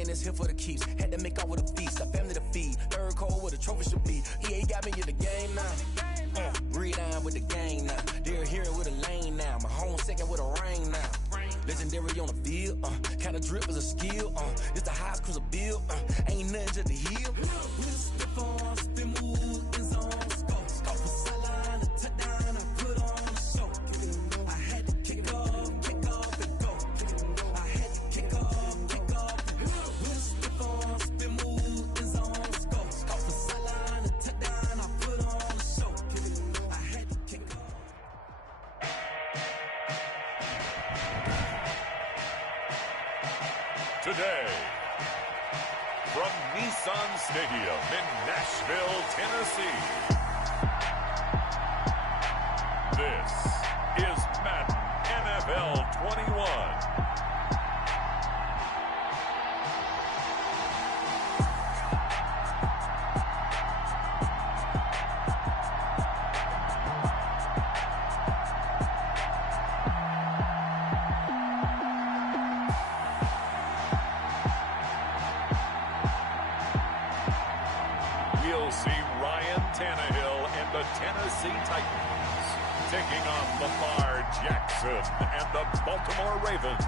playing this here for the keeps. Had to make out with a feast, a family to feed. Third cold where the trophy should be. EA got me in the game now. Breed on with the gang now. They're here with a lane now. My home second with a rain now. Legendary on the field, kinda drip is a skill, it's the highest cruiser bill, ain't nothing just to heal. With a stiff on, spin move, in zone, scope for sideline, a touchdown, I put on a show. I had to kick off, and go. I had to kick off, and go. With a stiff on, spin move, in zone, scope for sideline, a touchdown, I put on a show. I had to kick off. Today, from Nissan Stadium in Nashville, Tennessee, this is Madden NFL 21. We'll see Ryan Tannehill and the Tennessee Titans taking on Lamar Jackson and the Baltimore Ravens.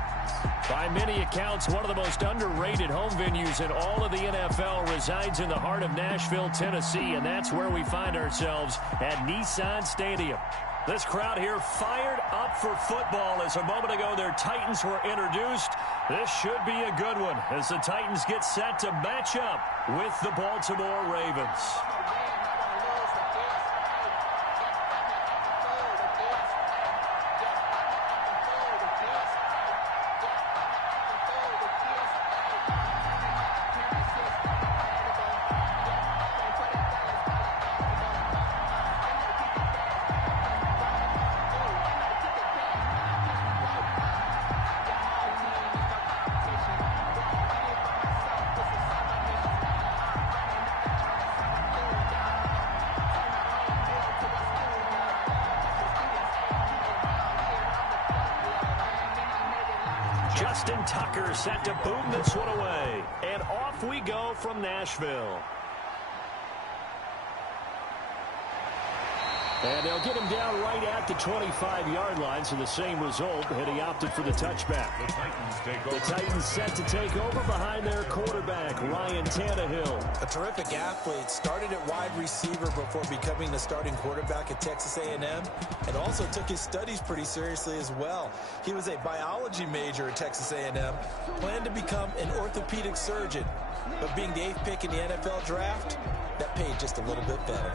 By many accounts, one of the most underrated home venues in all of the NFL resides in the heart of Nashville, Tennessee, and that's where we find ourselves at Nissan Stadium. This crowd here fired up for football as a moment ago their Titans were introduced. This should be a good one as the Titans get set to match up with the Baltimore Ravens. Justin Tucker set to boom this one away. And off we go from Nashville. And they'll get him down right at the 25-yard line, so the same result, and he opted for the touchback. The Titans set to take over behind their quarterback, Ryan Tannehill. A terrific athlete, started at wide receiver before becoming the starting quarterback at Texas A&M, and also took his studies pretty seriously as well. He was a biology major at Texas A&M, planned to become an orthopedic surgeon, but being the 8th pick in the NFL draft, that paid just a little bit better.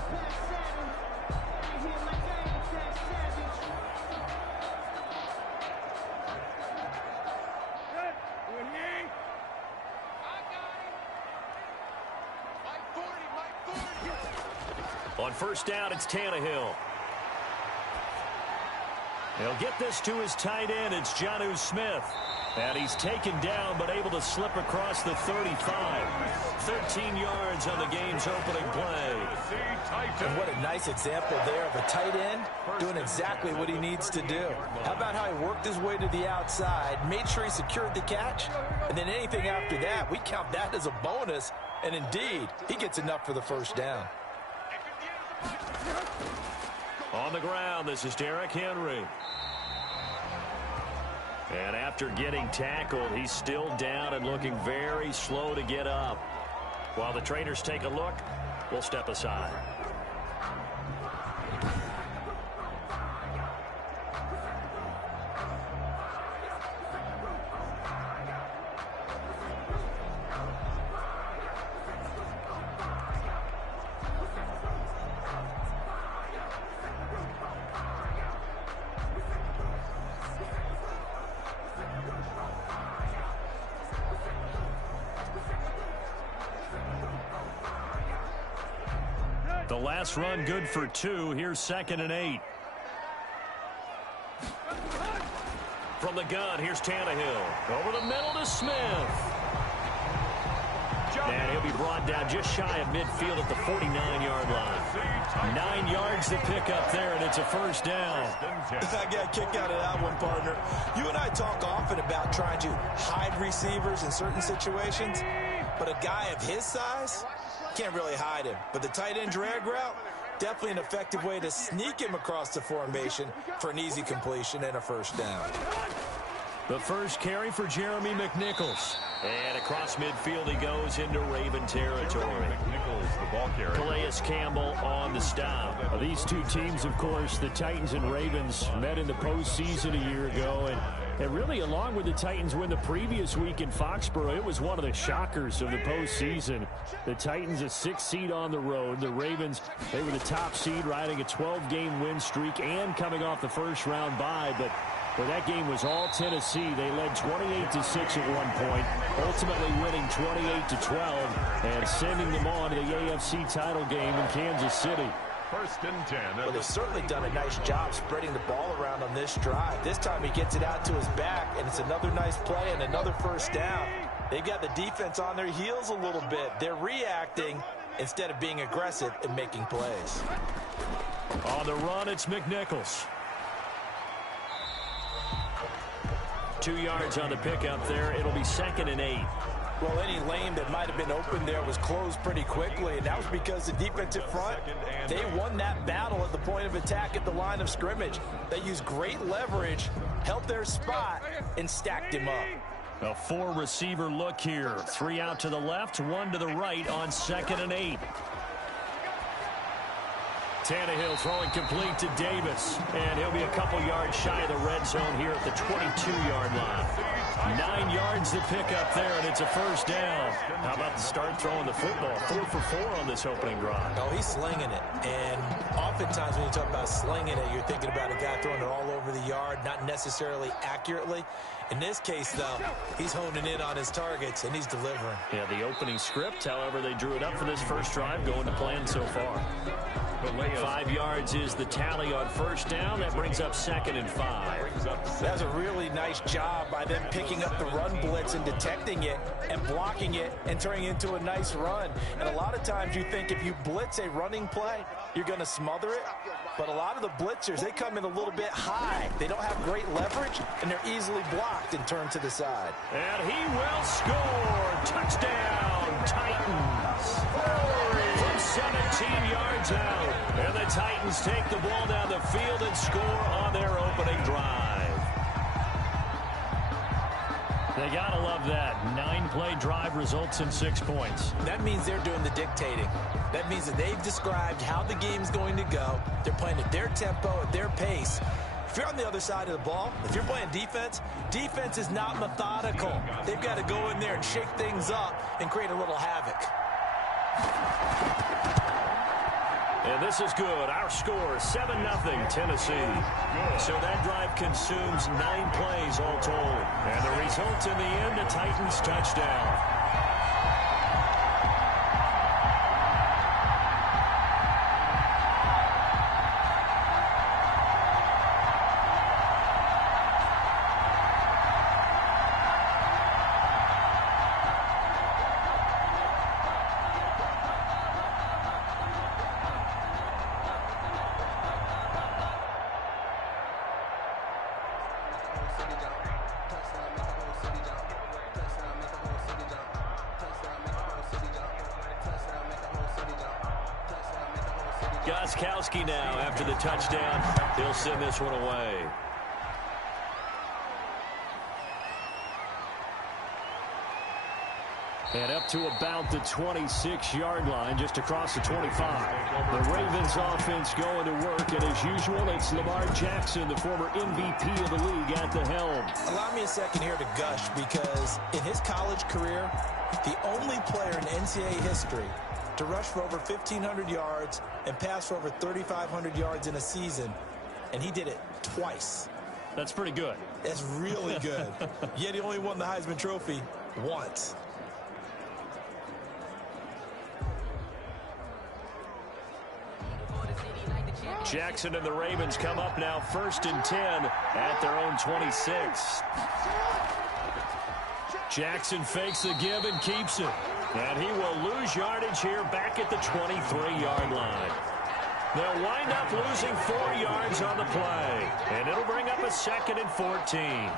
On first down, it's Tannehill. He'll get this to his tight end. It's Jonnu Smith. And he's taken down, but able to slip across the 35. 13 yards on the game's opening play. And what a nice example there of a tight end doing exactly what he needs to do. How about how he worked his way to the outside, made sure he secured the catch, and then anything after that, we count that as a bonus. And indeed, he gets enough for the first down. On the ground, this is Derrick Henry. And after getting tackled, he's still down and looking very slow to get up. While the trainers take a look, we'll step aside. The last run good for 2. Here's 2nd and 8. From the gun, here's Tannehill. Over the middle to Smith. And he'll be brought down just shy of midfield at the 49-yard line. 9 yards to pick up there, and it's a first down. I got a kick out of that one, partner. You and I talk often about trying to hide receivers in certain situations, but a guy of his size can't really hide him. But the tight end drag route, definitely an effective way to sneak him across the formation for an easy completion and a first down. The first carry for Jeremy McNichols. And across midfield he goes into Raven territory. McNichols, the ball carrier. Calais Campbell on the stop. These two teams, of course, the Titans and Ravens, met in the postseason a year ago. And really, along with the Titans win the previous week in Foxborough, it was one of the shockers of the postseason. The Titans, a 6th seed on the road. The Ravens, they were the top seed, riding a 12-game win streak and coming off the first-round bye. But that game was all Tennessee. They led 28-6 at one point, ultimately winning 28-12 and sending them on to the AFC title game in Kansas City. 1st and 10. Well, they've certainly done a nice job spreading the ball around on this drive. This time he gets it out to his back, and it's another nice play and another first down. They've got the defense on their heels a little bit. They're reacting instead of being aggressive and making plays. On the run, it's McNichols. 2 yards on the pickup there. It'll be 2nd and 8. Well, any lane that might have been open there was closed pretty quickly, and that was because the defensive front, they won that battle at the point of attack at the line of scrimmage. They used great leverage, held their spot, and stacked him up. A 4-receiver look here. 3 out to the left, 1 to the right on 2nd and 8. Tannehill throwing complete to Davis, and he'll be a couple yards shy of the red zone here at the 22-yard line. 9 yards to pick up there, and it's a first down. How about the start throwing the football? 4 for 4 on this opening drive. Oh, he's slinging it, and oftentimes when you talk about slinging it, you're thinking about a guy throwing it all over the yard, not necessarily accurately. In this case, though, he's honing in on his targets, and he's delivering. Yeah, the opening script, however, they drew it up for this first drive, going to plan so far. 5 yards is the tally on first down. That brings up 2nd and 5. That's a really nice job by them picking up the run blitz and detecting it and blocking it and turning it into a nice run. And a lot of times you think if you blitz a running play, you're going to smother it. But a lot of the blitzers, they come in a little bit high. They don't have great leverage, and they're easily blocked and turned to the side. And he will score. Touchdown, Titans. From 17 yards out. And the Titans take the ball down the field and score on their opening drive. They got to love that. 9-play drive results in 6 points. That means they're doing the dictating. That means that they've described how the game's going to go. They're playing at their tempo, at their pace. If you're on the other side of the ball, if you're playing defense, defense is not methodical. They've got to go in there and shake things up and create a little havoc. And this is good. Our score, 7-0 Tennessee. So that drive consumes 9 plays all told. And the result in the end, a Titans touchdown. Gostkowski now after the touchdown. He'll send this one away. And up to about the 26-yard line, just across the 25. The Ravens offense going to work, and as usual, it's Lamar Jackson, the former MVP of the league, at the helm. Allow me a second here to gush, because in his college career, the only player in NCAA history to rush for over 1,500 yards and pass for over 3,500 yards in a season, and he did it twice. That's pretty good. That's really good. Yet he only won the Heisman Trophy once. Jackson and the Ravens come up now 1st and 10 at their own 26. Jackson fakes the give and keeps it. And he will lose yardage here back at the 23-yard line. They'll wind up losing 4 yards on the play. And it'll bring up a 2nd and 14.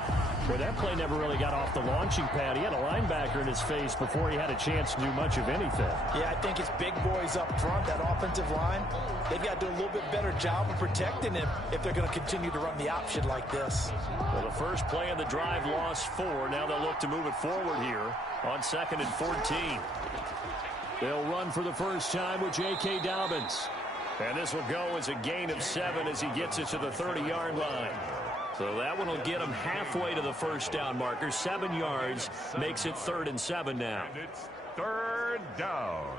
Well, that play never really got off the launching pad. He had a linebacker in his face before he had a chance to do much of anything. Yeah, I think it's big boys up front, that offensive line. They've got to do a little bit better job of protecting him if they're going to continue to run the option like this. Well, the first play of the drive lost 4. Now they'll look to move it forward here on 2nd and 14. They'll run for the first time with J.K. Dobbins. And this will go as a gain of 7 as he gets it to the 30-yard line. So that one will get him halfway to the first down marker. 7 yards makes it 3rd and 7 now. And it's 3rd down.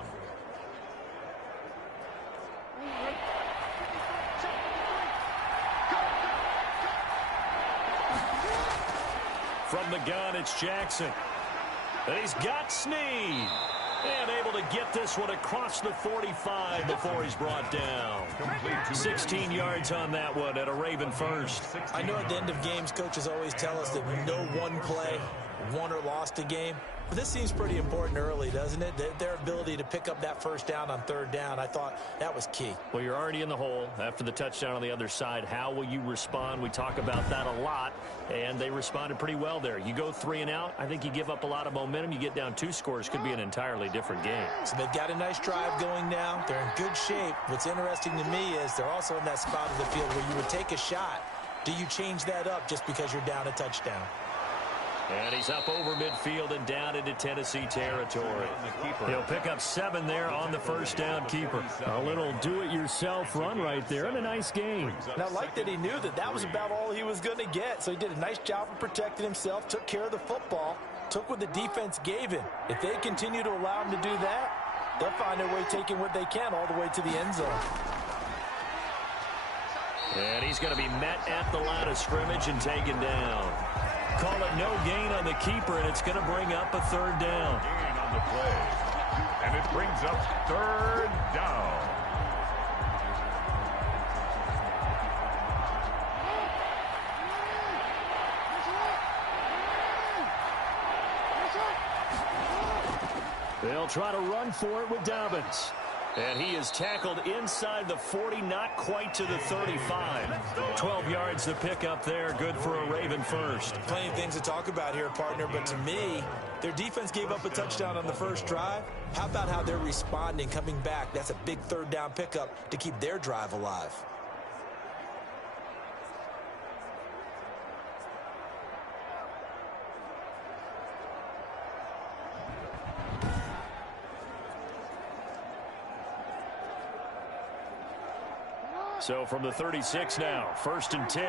From the gun, it's Jackson. And he's got Snead. And able to get this one across the 45 before he's brought down. 16 yards on that one at a Raven first. I know at the end of games, coaches always tell us that no one play won or lost a game. But this seems pretty important early, doesn't it? Their ability to pick up that first down on 3rd down, I thought that was key. Well, you're already in the hole after the touchdown on the other side. How will you respond? We talk about that a lot, and they responded pretty well there. You go 3 and out, I think you give up a lot of momentum. You get down 2 scores, could be an entirely different game. So they've got a nice drive going now. They're in good shape. What's interesting to me is they're also in that spot of the field where you would take a shot. Do you change that up just because you're down a touchdown? And he's up over midfield and down into Tennessee territory. He'll pick up 7 there on the first down keeper. A little do-it-yourself run right there and a nice game. And I like that he knew that that was about all he was going to get. So he did a nice job of protecting himself, took care of the football, took what the defense gave him. If they continue to allow him to do that, they'll find their way taking what they can all the way to the end zone. And he's going to be met at the line of scrimmage and taken down. Call it no gain on the keeper, and it's going to bring up a 3rd down. Gain on the play. And it brings up 3rd down. They'll try to run for it with Dobbins. And he is tackled inside the 40, not quite to the 35. 12 yards to pick up there, good for a Raven first. Plenty of things to talk about here, partner, but to me, their defense gave up a touchdown on the first drive. How about how they're responding, coming back? That's a big 3rd down pickup to keep their drive alive. So from the 36 now, 1st and 10.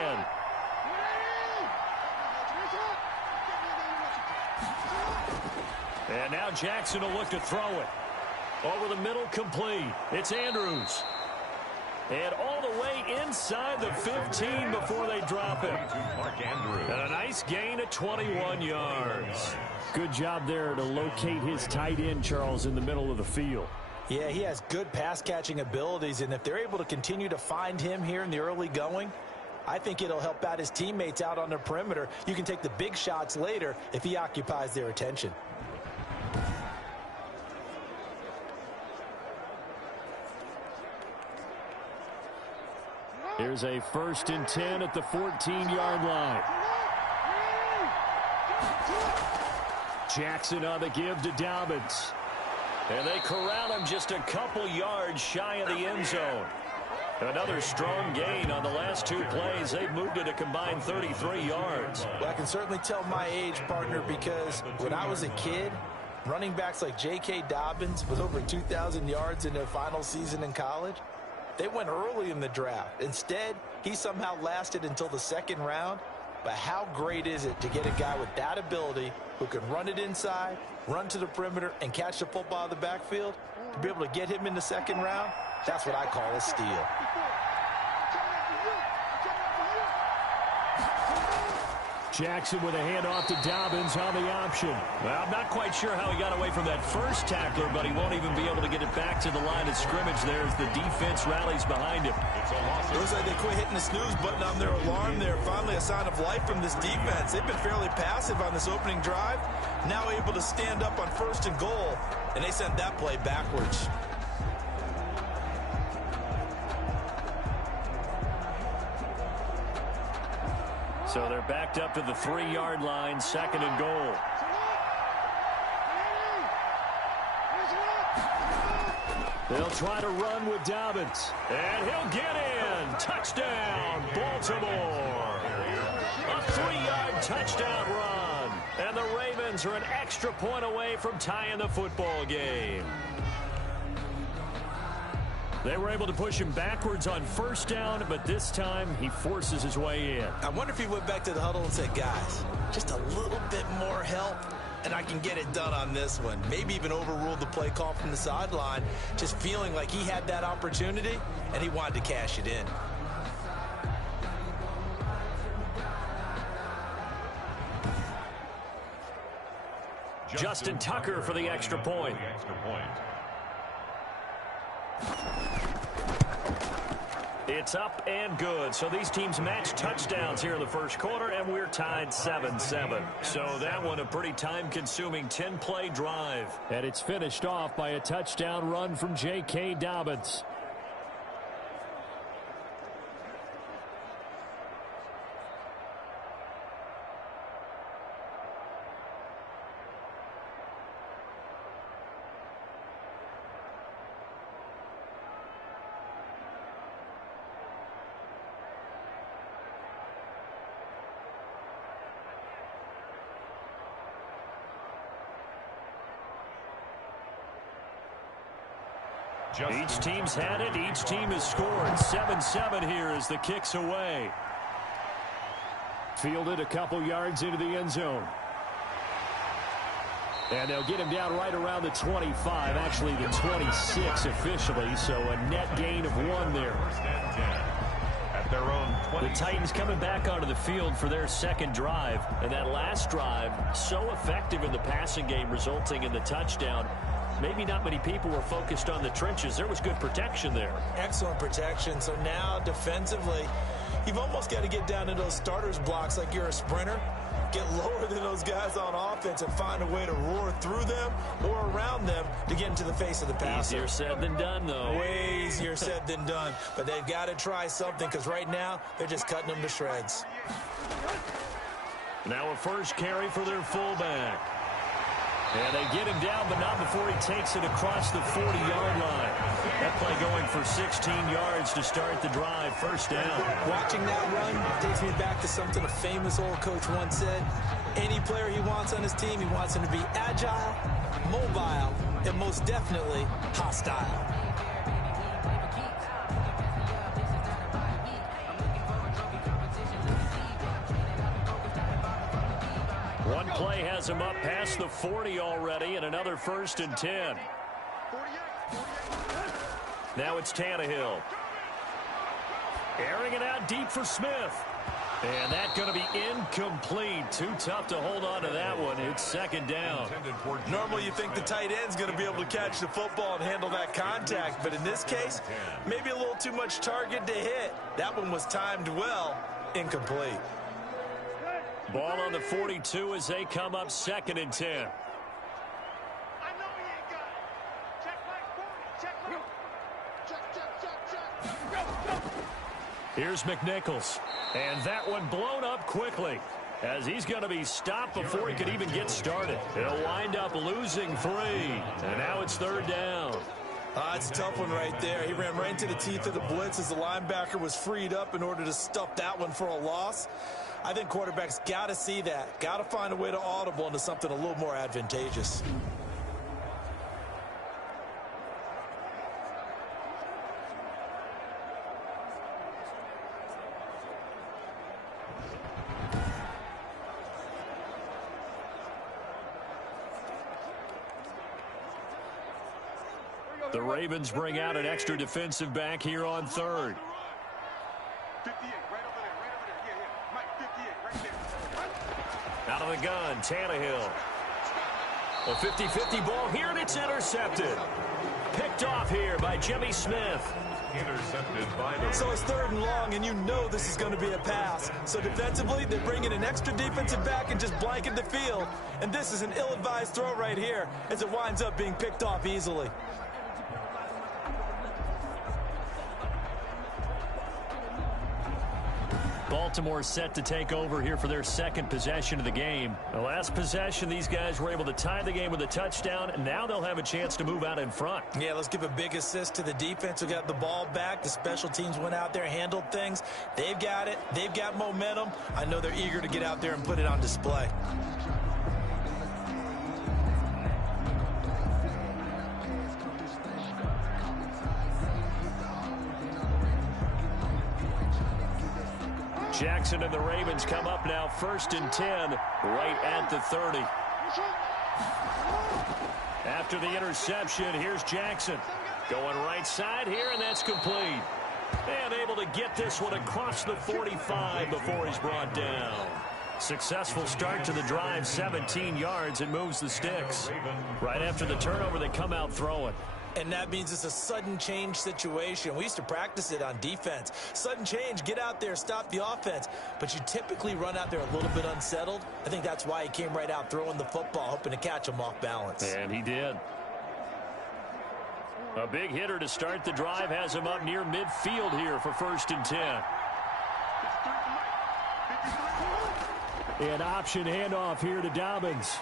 And now Jackson will look to throw it. Over the middle, complete. It's Andrews. And all the way inside the 15 before they drop him. And a nice gain of 21 yards. Good job there to locate his tight end, Charles, in the middle of the field. Yeah, he has good pass-catching abilities, and if they're able to continue to find him here in the early going, I think it'll help out his teammates out on the perimeter. You can take the big shots later if he occupies their attention. Here's a 1st and 10 at the 14-yard line. Jackson on the give to Dobbins. And they corral him just a couple yards shy of the end zone. Another strong gain on the last 2 plays. They've moved it a combined 33 yards. Well, I can certainly tell my age, partner, because when I was a kid, running backs like J.K. Dobbins with over 2,000 yards in their final season in college, they went early in the draft. Instead, he somehow lasted until the 2nd round. But how great is it to get a guy with that ability who can run it inside, run to the perimeter, and catch the football in the backfield? To be able to get him in the 2nd round, that's what I call a steal. Jackson with a handoff to Dobbins on the option. Well, I'm not quite sure how he got away from that first tackler, but he won't even be able to get it back to the line of scrimmage there as the defense rallies behind him. It looks like they quit hitting the snooze button on their alarm there. Finally a sign of life from this defense. They've been fairly passive on this opening drive. Now able to stand up on 1st and goal, and they sent that play backwards. So they're backed up to the 3-yard line, 2nd and goal. They'll try to run with Dobbins. And he'll get in. Touchdown, Baltimore. A 3-yard touchdown run. And the Ravens are an extra point away from tying the football game. They were able to push him backwards on 1st down, but this time he forces his way in. I wonder if he went back to the huddle and said, guys, just a little bit more help, and I can get it done on this one. Maybe even overruled the play call from the sideline, just feeling like he had that opportunity, and he wanted to cash it in. Justin Tucker for the extra point. It's up and good. So these teams match touchdowns here in the 1st quarter, and we're tied 7-7. So that one a pretty time-consuming 10-play drive. And it's finished off by a touchdown run from J.K. Dobbins. Each team's had it. Each team has scored. 7-7 here as the kick's away. Fielded a couple yards into the end zone. And they'll get him down right around the 25. Actually, the 26 officially. So a net gain of 1 there. At their own 20. The Titans coming back onto the field for their 2nd drive. And that last drive, so effective in the passing game, resulting in the touchdown. Maybe not many people were focused on the trenches. There was good protection there. Excellent protection. So now defensively, you've almost got to get down to those starters blocks like you're a sprinter. Get lower than those guys on offense and find a way to roar through them or around them to get into the face of the passer. Easier said than done, though. Way easier said than done. But they've got to try something because right now they're just cutting them to shreds. Now a 1st carry for their fullback. And they get him down, but not before he takes it across the 40-yard line. That play going for 16 yards to start the drive. 1st down. Watching that run takes me back to something a famous old coach once said. Any player he wants on his team, he wants him to be agile, mobile, and most definitely hostile. One play has him up past the 40 already, and another 1st and 10. Now it's Tannehill. Airing it out deep for Smith. And that's going to be incomplete. Too tough to hold on to that one. It's 2nd down. Normally you think the tight end's going to be able to catch the football and handle that contact, but in this case, maybe a little too much target to hit. That one was timed well. Incomplete. Ball on the 42 as they come up 2nd and 10. Here's McNichols. And that one blown up quickly as he's going to be stopped before he could even get started. He'll wind up losing 3. And now it's 3rd down. It's a tough one right there. He ran right into the teeth of the blitz as the linebacker was freed up in order to stuff that one for a loss. I think quarterbacks got to see that. Got to find a way to audible into something a little more advantageous. The Ravens bring out an extra defensive back here on 3rd. Out of the gun, Tannehill. A 50-50 ball here, and it's intercepted. Picked off here by Jimmy Smith. Intercepted by the... So it's 3rd and long, and you know this is going to be a pass. So defensively, they bring in an extra defensive back and just blanket the field. And this is an ill-advised throw right here as it winds up being picked off easily. Baltimore set to take over here for their 2nd possession of the game. The last possession, these guys were able to tie the game with a touchdown, and now they'll have a chance to move out in front. Yeah, let's give a big assist to the defense who got the ball back. The special teams went out there, handled things. They've got it. They've got momentum. I know they're eager to get out there and put it on display. Jackson and the Ravens come up now 1st and 10, right at the 30. After the interception, here's Jackson. Going right side here, and that's complete. And able to get this one across the 45 before he's brought down. Successful start to the drive, 17 yards, and moves the sticks. Right after the turnover, they come out throwing. And that means it's a sudden change situation. We used to practice it on defense. Sudden change, get out there, stop the offense. But you typically run out there a little bit unsettled. I think that's why he came right out throwing the football, hoping to catch him off balance. And he did. A big hitter to start the drive has him up near midfield here for 1st and 10. An option handoff here to Dobbins.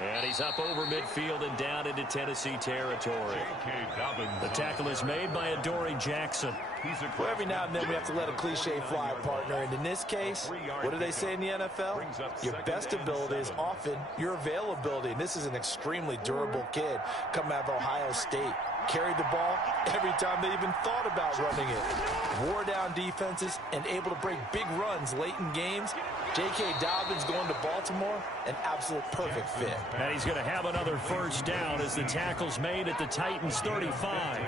And he's up over midfield and down into Tennessee territory. The tackle is made by Adoree Jackson. Well, every now and then we have to let a cliche fly, partner. And in this case, what do they say in the NFL? Your best ability is often your availability. And this is an extremely durable kid coming out of Ohio State. Carried the ball every time they even thought about running it. Wore down defenses and able to break big runs late in games. J.K. Dobbins going to Baltimore, an absolute perfect fit. And he's going to have another 1st down as the tackle's made at the Titans 35.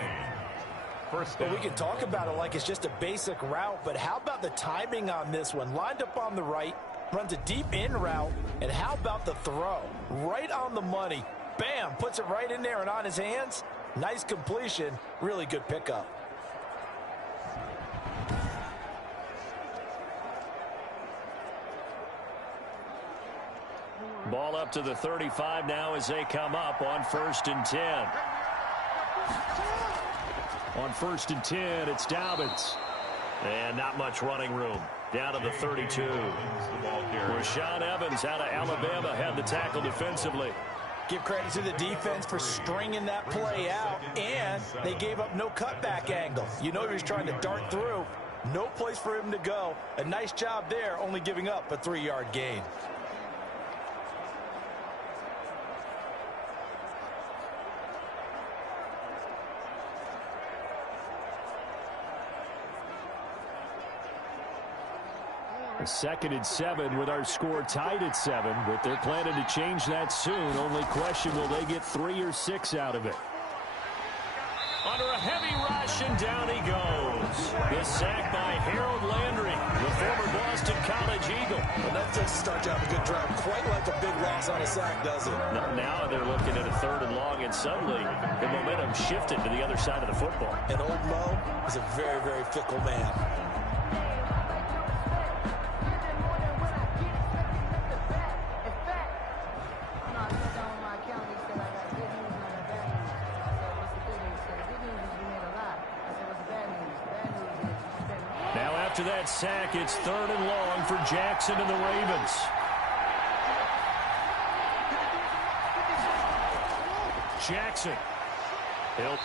Well, we can talk about it like it's just a basic route, but how about the timing on this one? Lined up on the right, runs a deep in route, and how about the throw? Right on the money. Bam, puts it right in there and on his hands. Nice completion, really good pickup. Ball up to the 35 now as they come up on 1st and 10. On 1st and 10, it's Dobbins. And not much running room. Down to the 32. Rashaan Evans out of Alabama had the tackle defensively. Give credit to the defense for stringing that play out, and they gave up no cutback angle. You know he was trying to dart through. No place for him to go. A nice job there, only giving up a 3-yard gain. A 2nd and 7 with our score tied at 7, but they're planning to change that soon. Only question, will they get 3 or 6 out of it? Under a heavy rush, and down he goes. The sack by Harold Landry, the former Boston College Eagle. Well, that doesn't start to have a good drive. Quite like a big loss on a sack, does it? Now they're looking at a 3rd and long, and suddenly the momentum shifted to the other side of the football. And old Mo is a very, very fickle man. After that sack, it's 3rd and long for Jackson and the Ravens. Jackson. The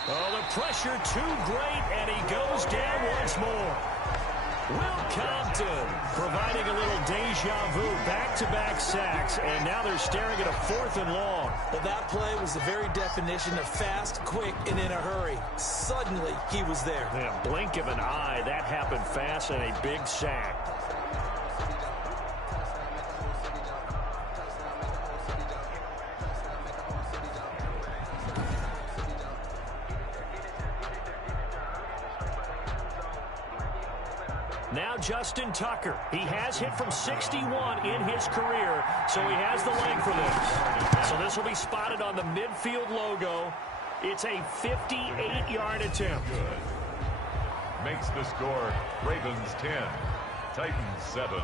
pressure too great, and he goes down once more. Will Compton providing a little deja vu, back-to-back sacks, and now they're staring at a 4th and long. Well, that play was the very definition of fast, quick, and in a hurry. Suddenly, he was there. Yeah, blink of an eye, that happened fast, and a big sack. Now Justin Tucker. He has hit from 61 in his career, so he has the leg for this. So this will be spotted on the midfield logo. It's a 58-yard attempt. Good. Makes the score Ravens 10, Titans 7.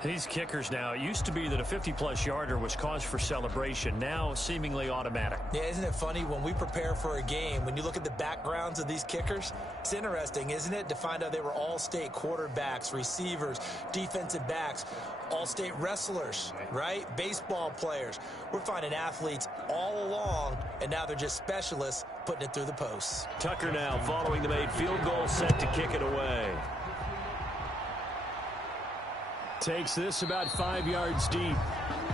These kickers now, it used to be that a 50-plus yarder was cause for celebration. Now seemingly automatic. Yeah, isn't it funny when we prepare for a game, when you look at the backgrounds of these kickers, it's interesting, isn't it, to find out they were all-state quarterbacks, receivers, defensive backs, all-state wrestlers, right? Baseball players. We're finding athletes all along, and now they're just specialists putting it through the posts. Tucker now following the made field goal, set to kick it away. Takes this about 5 yards deep.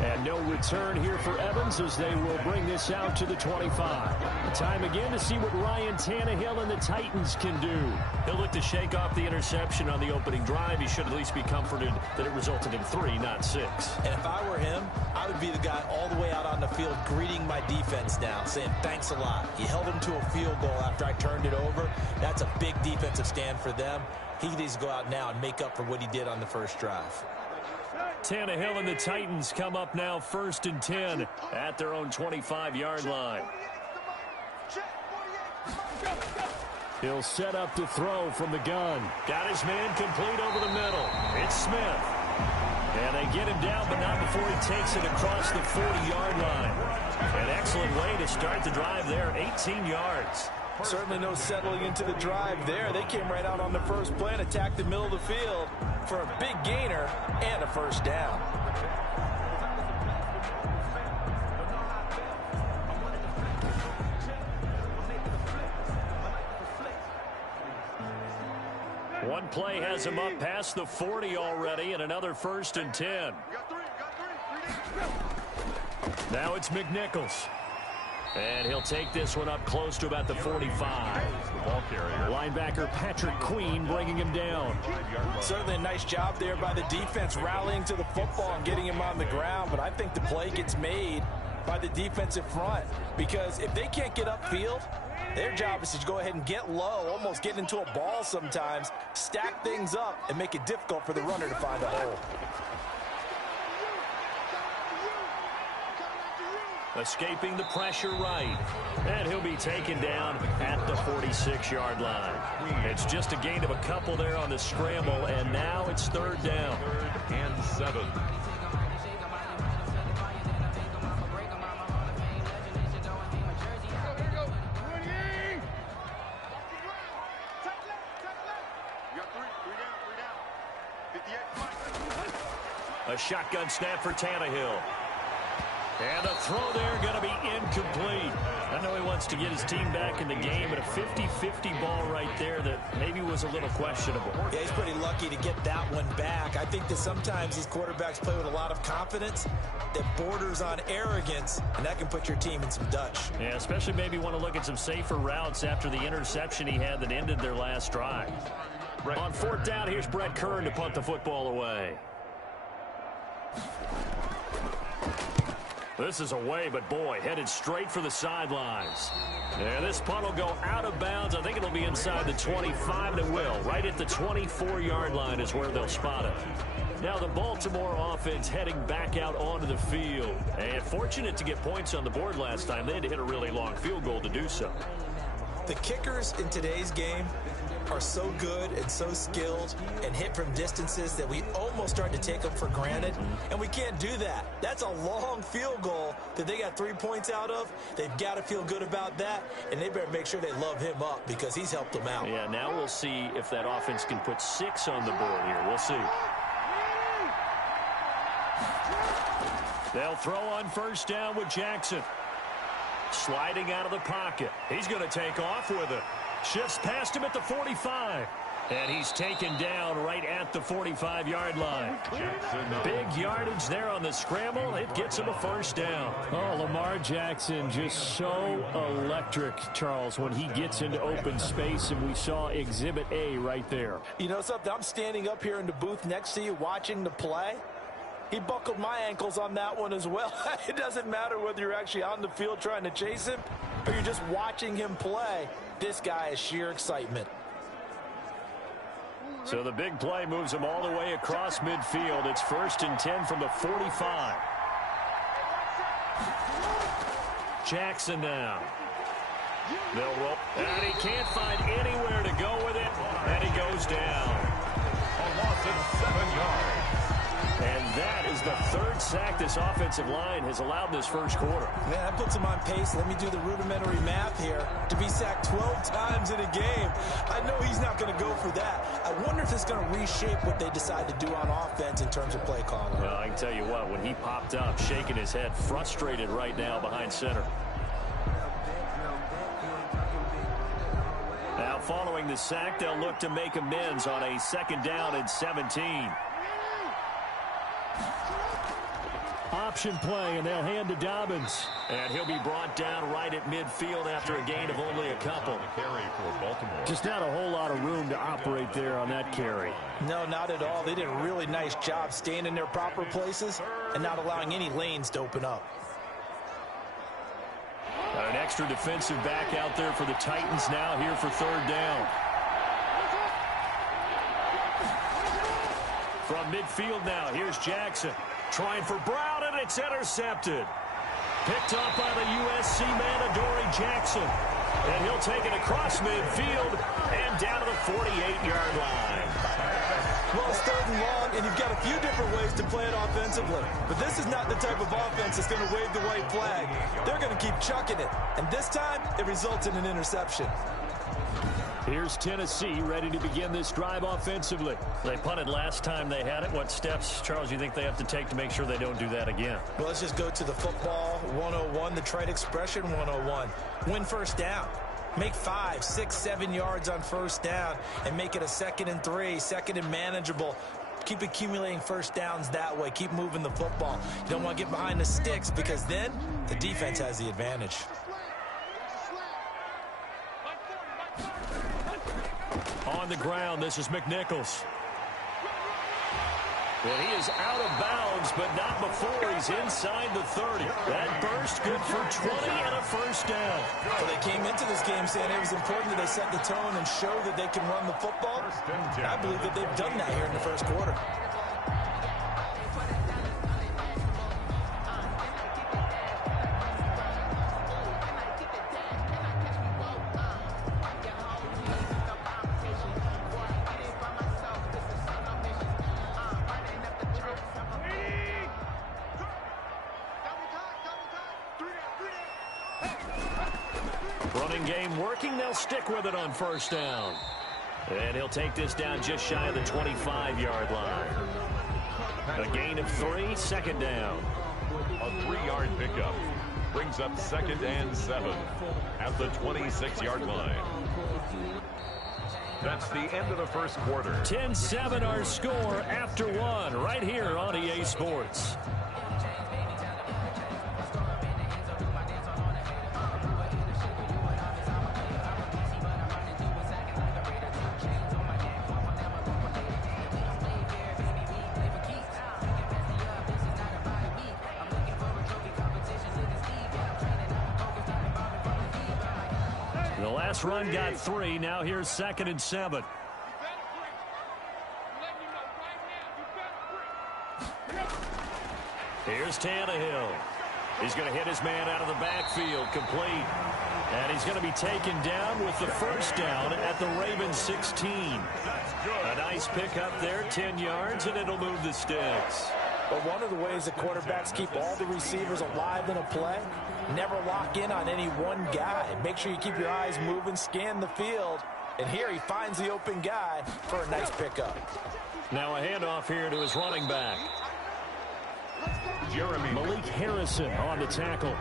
And no return here for Evans as they will bring this out to the 25. Time again to see what Ryan Tannehill and the Titans can do. He'll look to shake off the interception on the opening drive. He should at least be comforted that it resulted in 3, not 6. And if I were him, I would be the guy all the way out on the field greeting my defense now, saying thanks a lot. You held him to a field goal after I turned it over. That's a big defensive stand for them. He needs to go out now and make up for what he did on the first drive. Tannehill and the Titans come up now 1st and 10 at their own 25-yard line. He'll set up to throw from the gun. Got his man complete over the middle. It's Smith. And they get him down, but not before he takes it across the 40-yard line. An excellent way to start the drive there, 18 yards. Certainly no settling into the drive there. They came right out on the first play and attacked the middle of the field for a big gainer and a first down. One play has him up past the 40 already, and another 1st and 10. Now it's McNichols. And he'll take this one up close to about the 45. Ball carrier. Linebacker Patrick Queen bringing him down. Certainly a nice job there by the defense rallying to the football and getting him on the ground. But I think the play gets made by the defensive front. Because if they can't get upfield, their job is to go ahead and get low, almost get into a ball sometimes, stack things up, and make it difficult for the runner to find a hole. Escaping the pressure right. And he'll be taken down at the 46-yard line. It's just a gain of a couple there on the scramble, and now it's 3rd down. 3rd and 7. A shotgun snap for Tannehill. And a throw there going to be incomplete. I know he wants to get his team back in the game, but a 50-50 ball right there that maybe was a little questionable. Yeah, he's pretty lucky to get that one back. I think that sometimes these quarterbacks play with a lot of confidence that borders on arrogance, and that can put your team in some Dutch. Yeah, especially maybe want to look at some safer routes after the interception he had that ended their last drive. On 4th down, here's Brett Kern to punt the football away. This is away, but boy, headed straight for the sidelines. And this punt will go out of bounds. I think it'll be inside the 25, and it will. Right at the 24-yard line is where they'll spot it. Now the Baltimore offense heading back out onto the field. And fortunate to get points on the board last time. They had to hit a really long field goal to do so. The kickers in today's game are so good and so skilled and hit from distances that we almost start to take them for granted, and we can't do that. That's a long field goal that they got 3 points out of. They've got to feel good about that, and they better make sure they love him up because he's helped them out. Yeah, now we'll see if that offense can put 6 on the board here. We'll see. They'll throw on 1st down with Jackson. Sliding out of the pocket. He's going to take off with it. Shifts past him at the 45. And he's taken down right at the 45-yard line. Big yardage there on the scramble. It gets him a 1st down. Oh, Lamar Jackson just so electric, Charles, when he gets into open space, and we saw Exhibit A right there. You know something? I'm standing up here in the booth next to you watching the play. He buckled my ankles on that one as well. It doesn't matter whether you're actually on the field trying to chase him or you're just watching him play. This guy is sheer excitement. So the big play moves him all the way across midfield. It's 1st and 10 from the 45. Jackson now. They'll roll. And he can't find anywhere to go with it. And he goes down. A loss of 7 yards. And that is the 3rd sack this offensive line has allowed in this first quarter. Man, that puts him on pace. Let me do the rudimentary math here. To be sacked 12 times in a game, I know he's not going to go for that. I wonder if it's going to reshape what they decide to do on offense in terms of play calling. Well, I can tell you what, when he popped up, shaking his head, frustrated right now behind center. Now, following the sack, they'll look to make amends on a 2nd down and 17. Option play, and they'll hand to Dobbins. And he'll be brought down right at midfield after a gain of only a couple. Just not a whole lot of room to operate there on that carry. No, not at all. They did a really nice job staying in their proper places and not allowing any lanes to open up. An extra defensive back out there for the Titans now here for 3rd down. From midfield now, here's Jackson. Trying for Brown, and it's intercepted. Picked up by the USC man, Adoree Jackson. And he'll take it across midfield and down to the 48-yard line. Well, it's 3rd and long, and you've got a few different ways to play it offensively. But this is not the type of offense that's going to wave the white flag. They're going to keep chucking it. And this time, it results in an interception. Here's Tennessee ready to begin this drive offensively. They punted last time they had it. What steps, Charles, you think they have to take to make sure they don't do that again? Well, let's just go to the football 101, the trite expression 101. Win 1st down. Make 5, 6, 7 yards on 1st down and make it a 2nd and 3, 2nd and manageable. Keep accumulating 1st downs that way. Keep moving the football. You don't want to get behind the sticks because then the defense has the advantage. On the ground, this is McNichols. And he is out of bounds, but not before he's inside the 30. That burst good for 20 and a 1st down. So they came into this game saying it was important that they set the tone and show that they can run the football. I believe that they've done that here in the first quarter. Running game working. They'll stick with it on 1st down. And he'll take this down just shy of the 25-yard line. A gain of 3, 2nd down. A 3-yard pickup brings up 2nd and 7 at the 26-yard line. That's the end of the first quarter. 10-7 our score after 1 right here on EA Sports. The last run got 3. Now here's 2nd and 7. Here's Tannehill. He's going to hit his man out of the backfield, complete. And he's going to be taken down with the 1st down at the Ravens 16. A nice pickup there, 10 yards, and it'll move the sticks. But one of the ways that quarterbacks keep all the receivers alive in a play, never lock in on any one guy. Make sure you keep your eyes moving, scan the field. And here he finds the open guy for a nice pickup. Now a handoff here to his running back. Malik Harrison on the tackle.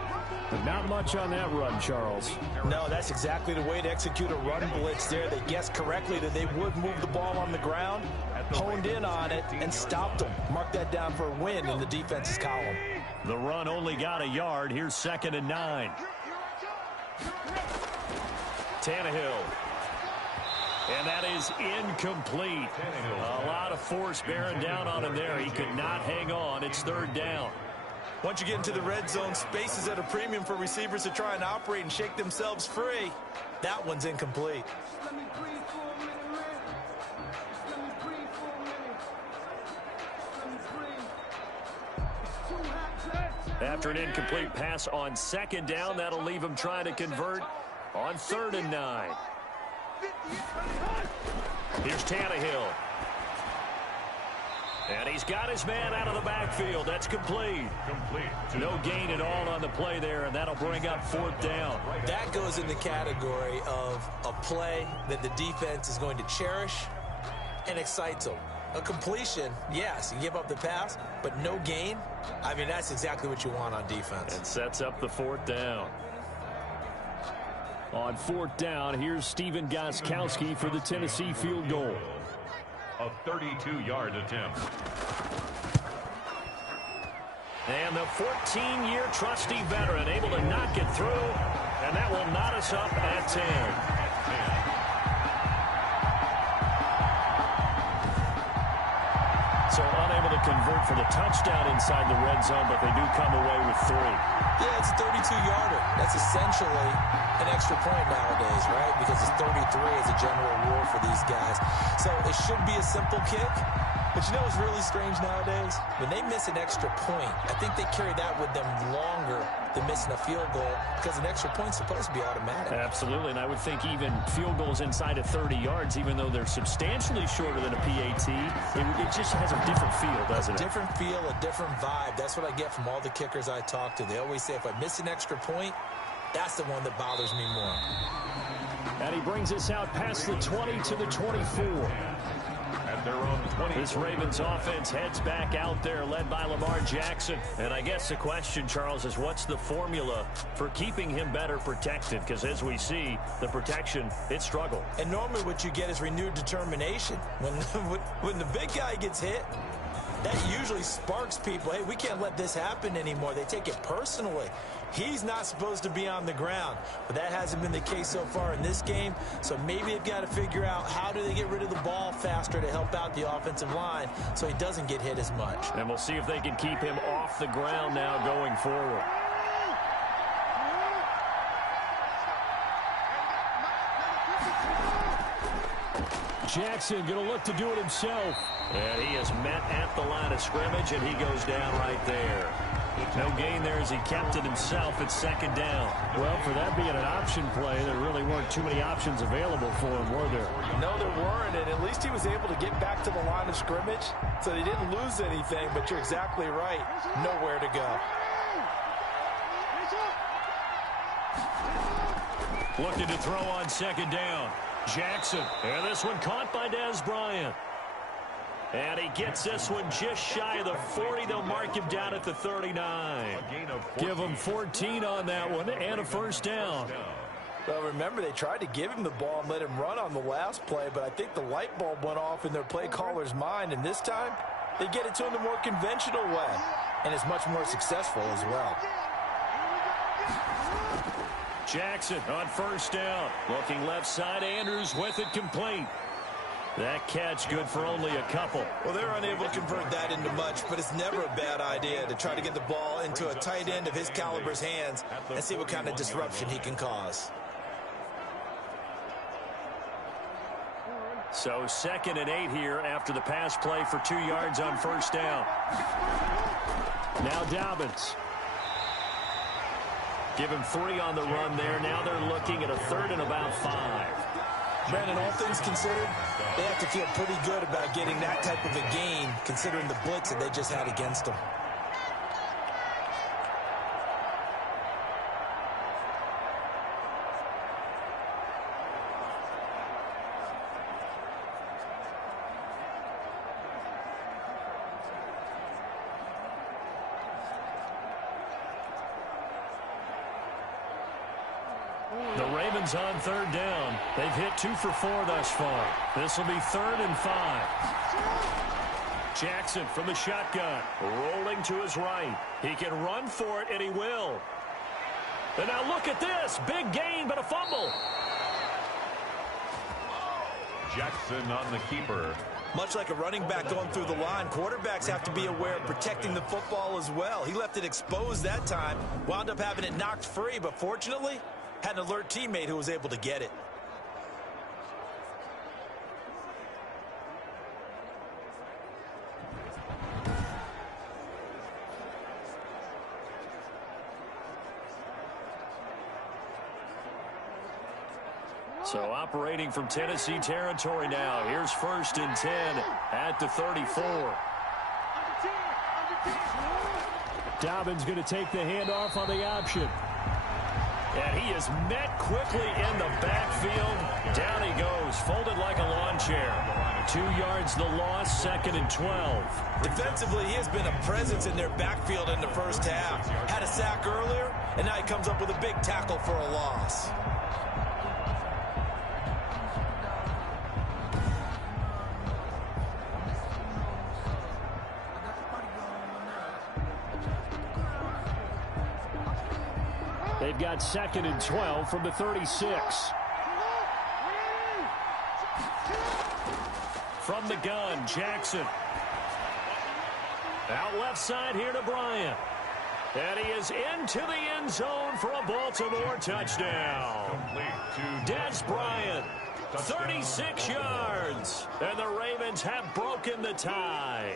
But not much on that run, Charles. No, that's exactly the way to execute a run blitz there. They guessed correctly that they would move the ball on the ground, honed in on it, and stopped them. Mark that down for a win in the defense's column. The run only got a yard. Here's 2nd and 9. Tannehill. And that is incomplete. A lot of force bearing down on him there. He could not hang on. It's third down. Once you get into the red zone, space is at a premium for receivers to try and operate and shake themselves free. That one's incomplete. After an incomplete pass on second down, that'll leave him trying to convert on 3rd and 9. Here's Tannehill. And he's got his man out of the backfield. That's complete. No gain at all on the play there, and that'll bring up 4th down. That goes in the category of a play that the defense is going to cherish and excites them. A completion, yes, you give up the pass, but no gain. I mean, that's exactly what you want on defense. And sets up the 4th down. On 4th down, here's Stephen Gostkowski for the Tennessee field goal. A 32-yard attempt. And the 14-year trusty veteran able to knock it through, and that will knot us up at 10. So unable to convert for the touchdown inside the red zone, but they do come away with 3. Yeah, it's a 32-yarder. That's essentially an extra point nowadays, right? Because it's 33 as a general rule for these guys. So it should be a simple kick. But you know what's really strange nowadays? When they miss an extra point, I think they carry that with them longer than missing a field goal because an extra point's supposed to be automatic. Absolutely, and I would think even field goals inside of 30 yards, even though they're substantially shorter than a PAT, it just has a different feel, doesn't it? A different feel, a different vibe. That's what I get from all the kickers I talk to. They always say if I miss an extra point, that's the one that bothers me more. And he brings us out past the 20 to the 24. At their own 20. This Ravens offense heads back out there, led by Lamar Jackson. And I guess the question, Charles, is what's the formula for keeping him better protected? Because as we see, the protection, it struggled. And normally what you get is renewed determination. When the big guy gets hit, that usually sparks people. Hey, we can't let this happen anymore. They take it personally. He's not supposed to be on the ground, but that hasn't been the case so far in this game. So maybe they've got to figure out how do they get rid of the ball faster to help out the offensive line so he doesn't get hit as much. And we'll see if they can keep him off the ground now going forward. Jackson going to look to do it himself. And he is met at the line of scrimmage, and he goes down right there. No gain there as he kept it himself at 2nd down. Well, for that being an option play, there really weren't too many options available for him, were there? No, there weren't, and at least he was able to get back to the line of scrimmage, so they didn't lose anything, but you're exactly right. Nowhere to go. Looking to throw on 2nd down. Jackson, and this one caught by Des Bryant. And he gets this one just shy of the 40. They'll mark him down at the 39. Give him 14 on that one and a 1st down. Well, remember, they tried to give him the ball and let him run on the last play, but I think the light bulb went off in their play caller's mind, and this time they get it to him the more conventional way, and it's much more successful as well. Jackson on 1st down. Looking left side, Andrews with it complete. That catch good for only a couple. Well, they're unable to convert that into much, but it's never a bad idea to try to get the ball into a tight end of his caliber's hands and see what kind of disruption he can cause. So 2nd and 8 here after the pass play for 2 yards on 1st down. Now Dobbins. Give him 3 on the run there. Now they're looking at a 3rd and about 5. Brandon, all things considered, they have to feel pretty good about getting that type of a gain, considering the blitz that they just had against them. The Ravens on 3rd down. They've hit 2 for 4 thus far. This will be 3rd and 5. Jackson from the shotgun, rolling to his right. He can run for it, and he will. And now look at this. Big gain, but a fumble. Jackson on the keeper. Much like a running back going through the line, quarterbacks have to be aware of protecting the football as well. He left it exposed that time, wound up having it knocked free, but fortunately, had an alert teammate who was able to get it. So operating from Tennessee territory now. Here's 1st and 10 at the 34. Dobbins going to take the handoff on the option. And he is met quickly in the backfield. Down he goes, folded like a lawn chair. 2 yards the loss, 2nd and 12. Defensively, he has been a presence in their backfield in the first half. Had a sack earlier, and now he comes up with a big tackle for a loss. They've got 2nd and 12 from the 36. From the gun, Jackson. Out left side here to Bryant. And he is into the end zone for a Baltimore touchdown. Des Bryant, 36 yards. And the Ravens have broken the tie.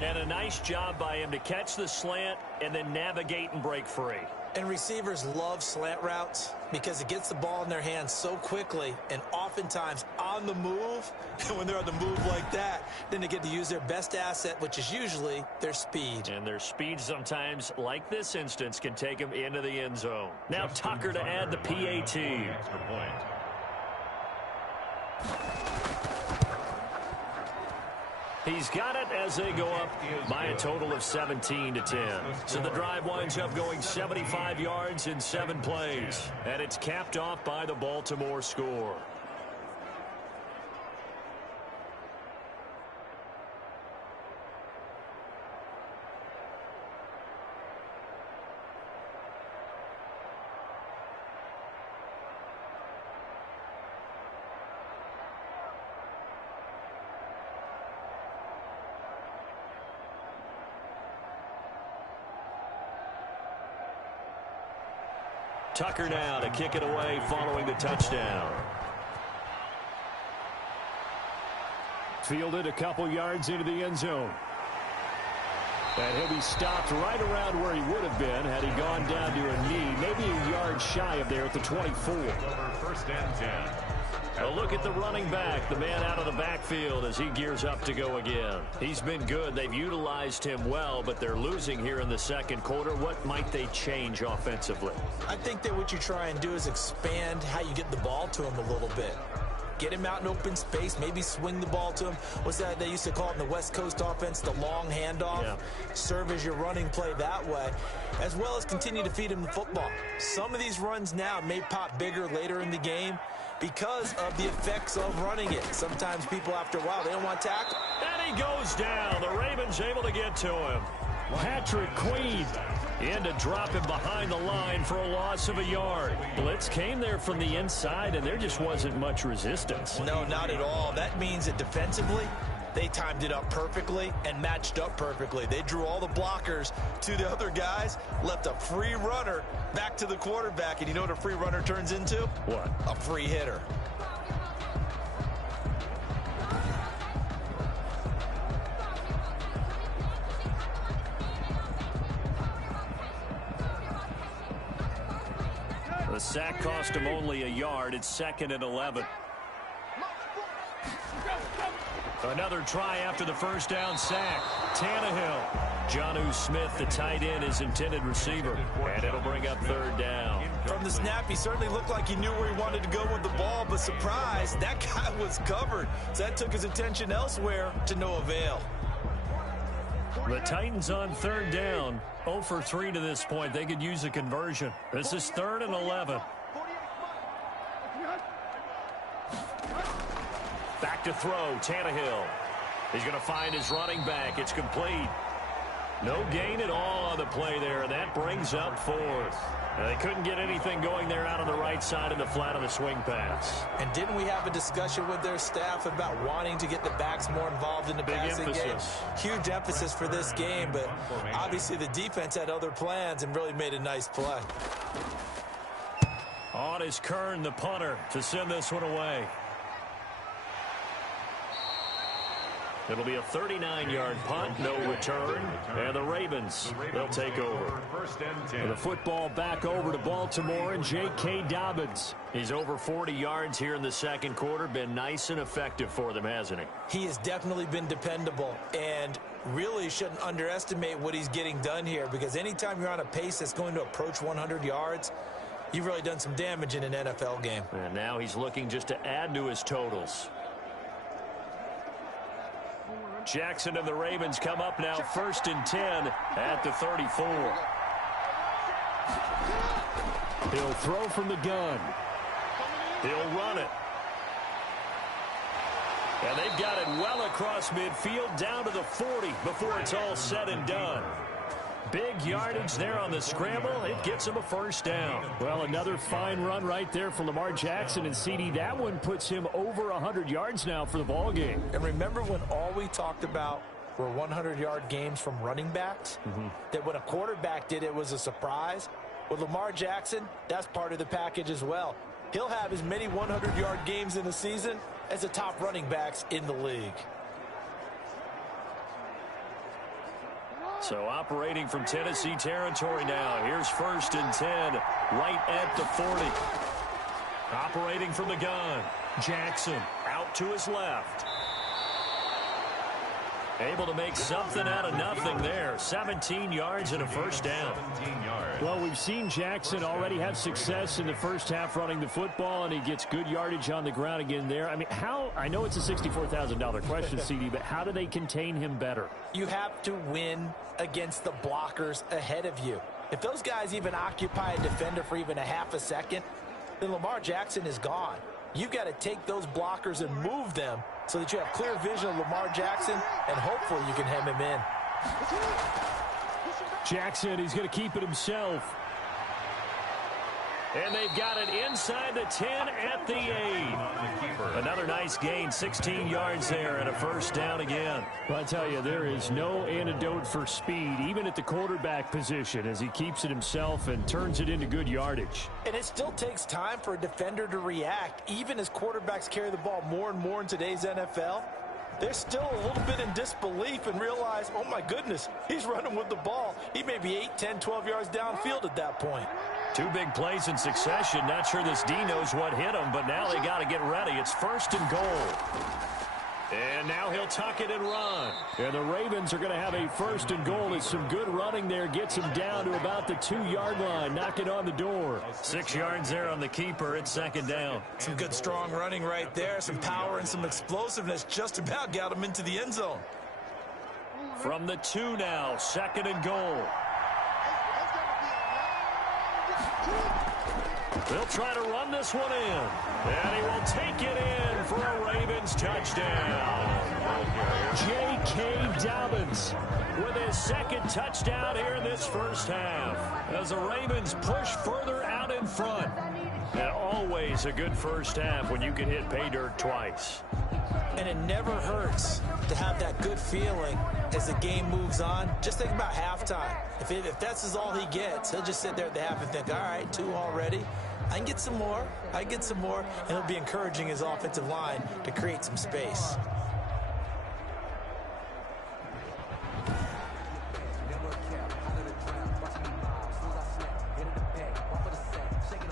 And a nice job by him to catch the slant and then navigate and break free. And receivers love slant routes because it gets the ball in their hands so quickly and oftentimes on the move. And when they're on the move like that, then they get to use their best asset, which is usually their speed. And their speed sometimes, like this instance, can take them into the end zone. Now Tucker to add the PAT. Extra point. He's got it as they go up by a total of 17-10. So the drive winds up going 75 yards in 7 plays. And it's capped off by the Baltimore score. Tucker now to kick it away following the touchdown. Fielded a couple yards into the end zone. And he'll be stopped right around where he would have been had he gone down to a knee, maybe a yard shy of there at the 24. Over 1st and 10. A look at the running back, the man out of the backfield as he gears up to go again. He's been good. They've utilized him well, but they're losing here in the 2nd quarter. What might they change offensively? I think that what you try and do is expand how you get the ball to him a little bit. Get him out in open space, maybe swing the ball to him. What's that they used to call it in the West Coast offense, the long handoff? Yeah. Serve as your running play that way, as well as continue to feed him the football. Some of these runs now may pop bigger later in the game because of the effects of running it. Sometimes people, after a while, they don't want to tackle. And he goes down. The Ravens able to get to him. Patrick Queen in to drop him behind the line for a loss of a yard. Blitz came there from the inside, and there just wasn't much resistance. No, not at all. That means that defensively, they timed it up perfectly and matched up perfectly. They drew all the blockers to the other guys, left a free runner back to the quarterback, and you know what a free runner turns into? What? A free hitter. The sack cost him only a yard. It's 2nd and 11. Another try after the 1st down sack. Tannehill. Jonnu Smith, the tight end, is intended receiver. And it'll bring up 3rd down. From the snap, he certainly looked like he knew where he wanted to go with the ball, but surprise, that guy was covered. So that took his attention elsewhere to no avail. The Titans on 3rd down. 0 for 3 to this point. They could use a conversion. This is 3rd and 11. Back to throw, Tannehill. He's going to find his running back. It's complete. No gain at all on the play there, and that brings up fourth. They couldn't get anything going there out on the right side of the flat of the swing pass. And didn't we have a discussion with their staff about wanting to get the backs more involved in the passing game? Huge emphasis for this game, but obviously the defense had other plans and really made a nice play. On is Kern, the punter, to send this one away. It'll be a 39-yard punt, no return, and the Ravens, they'll take over. And the football back over to Baltimore and J.K. Dobbins. He's over 40 yards here in the second quarter. Been nice and effective for them, hasn't he? He has definitely been dependable, and really shouldn't underestimate what he's getting done here, because anytime you're on a pace that's going to approach 100 yards, you've really done some damage in an NFL game. And now he's looking just to add to his totals. Jackson and the Ravens come up now, 1st and 10 at the 34. He'll throw from the gun. He'll run it. And they've got it well across midfield down to the 40 before it's all said and done. Big yardage there on the scramble. It gets him a first down. Well, another fine run right there for Lamar Jackson, and CD, that one puts him over 100 yards now for the ball game. And remember when all we talked about were 100-yard games from running backs? That when a quarterback did it was a surprise? With Lamar Jackson, that's part of the package as well. He'll have as many 100-yard games in a season as the top running backs in the league. So operating from Tennessee territory now. Here's 1st and 10 right at the 40. Operating from the gun. Jackson out to his left. Able to make something out of nothing there. 17 yards and a first down. Well, we've seen Jackson already have success in the first half running the football, and he gets good yardage on the ground again there. I mean, I know it's a $64,000 question, CD, but how do they contain him better? You have to win against the blockers ahead of you. If those guys even occupy a defender for even a half a second, then Lamar Jackson is gone. You've got to take those blockers and move them so that you have clear vision of Lamar Jackson, and hopefully you can hem him in. Jackson, he's going to keep it himself. And they've got it inside the 10 at the 8. Another nice gain, 16 yards there and a first down again. Well, I tell you, there is no antidote for speed, even at the quarterback position, as he keeps it himself and turns it into good yardage. And it still takes time for a defender to react, even as quarterbacks carry the ball more and more in today's NFL. They're still a little bit in disbelief and realize, oh my goodness, he's running with the ball. He may be 8, 10, 12 yards downfield at that point. 2 big plays in succession. Not sure this D knows what hit him, but now they got to get ready. It's 1st and goal. And now he'll tuck it and run. And the Ravens are going to have a 1st and goal. It's some good running there. Gets him down to about the 2-yard line. Knocking on the door. 6 yards there on the keeper. It's 2nd down. Some good strong running right there. Some power and some explosiveness. Just about got him into the end zone. From the 2 now. 2nd and goal. They'll try to run this one in. And he will take it in for a Ravens touchdown. J.K. Dobbins with his 2nd touchdown here in this first half. As the Ravens push further out in front. And always a good first half when you can hit pay dirt twice. And it never hurts to have that good feeling as the game moves on. Just think about halftime. If that's all he gets, he'll just sit there at the half and think, all right, 2 already. I can get some more. I can get some more. And he'll be encouraging his offensive line to create some space.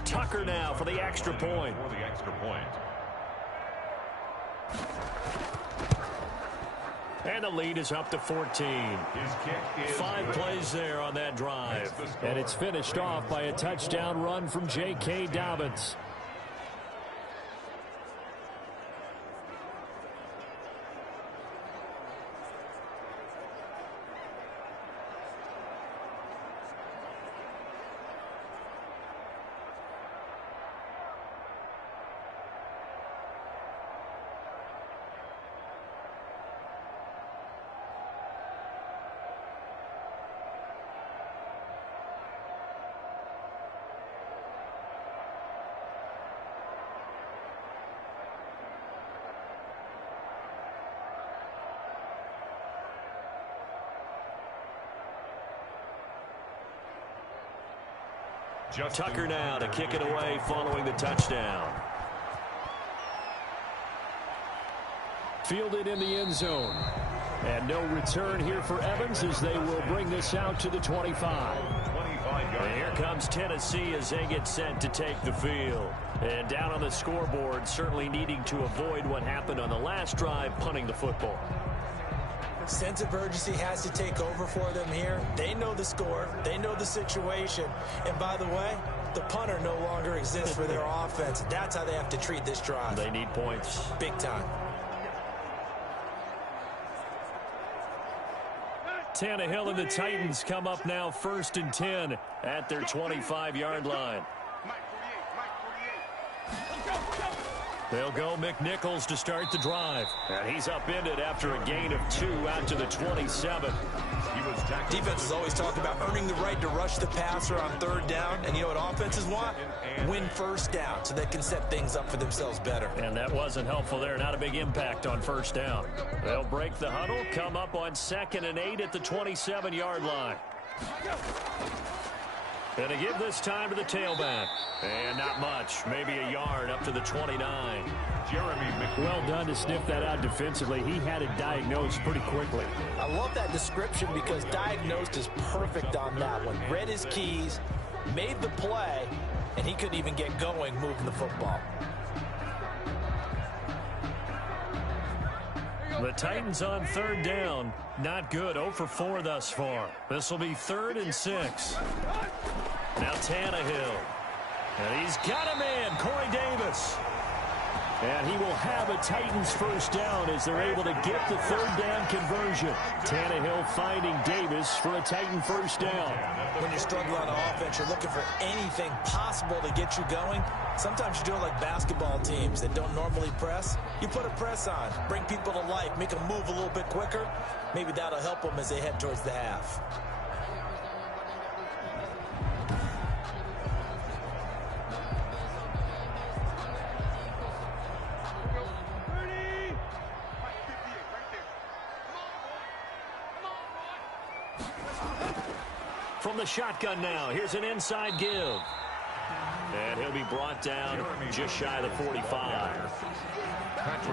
Tucker now for the extra point. And the lead is up to 14. 5 plays there on that drive. And it's finished off by a touchdown run from J.K. Dobbins. Tucker now to kick it away following the touchdown. Fielded in the end zone. And no return here for Evans as they will bring this out to the 25. And here comes Tennessee as they get set to take the field. And down on the scoreboard, certainly needing to avoid what happened on the last drive, punting the football. Sense of urgency has to take over for them here. They know the score. They know the situation. And by the way, the punter no longer exists for their offense. That's how they have to treat this drive. They need points. Big time. Tannehill and the Titans come up now 1st and 10 at their 25-yard line. They'll go McNichols to start the drive. And he's upended after a gain of 2 out to the 27. Defenses always talk about earning the right to rush the passer on 3rd down. And you know what offenses want? Win 1st down so they can set things up for themselves better. And that wasn't helpful there. Not a big impact on 1st down. They'll break the huddle, come up on 2nd and 8 at the 27-yard line. And to give this time to the tailback. And not much. Maybe a yard up to the 29. Well done to sniff that out defensively. He had it diagnosed pretty quickly. I love that description because diagnosed is perfect on that one. Read his keys, made the play, and he couldn't even get going moving the football. The Titans on 3rd down. Not good. 0 for 4 thus far. This will be 3rd and 6. Now Tannehill. And he's got a man, Corey Davis. And he will have a Titans 1st down as they're able to get the 3rd down conversion. Tannehill finding Davis for a Titan 1st down. When you're struggling on offense, you're looking for anything possible to get you going. Sometimes you do it like basketball teams that don't normally press. You put a press on, bring people to life, make them move a little bit quicker. Maybe that'll help them as they head towards the half. From the shotgun now, here's an inside give. And he'll be brought down just shy of the 45.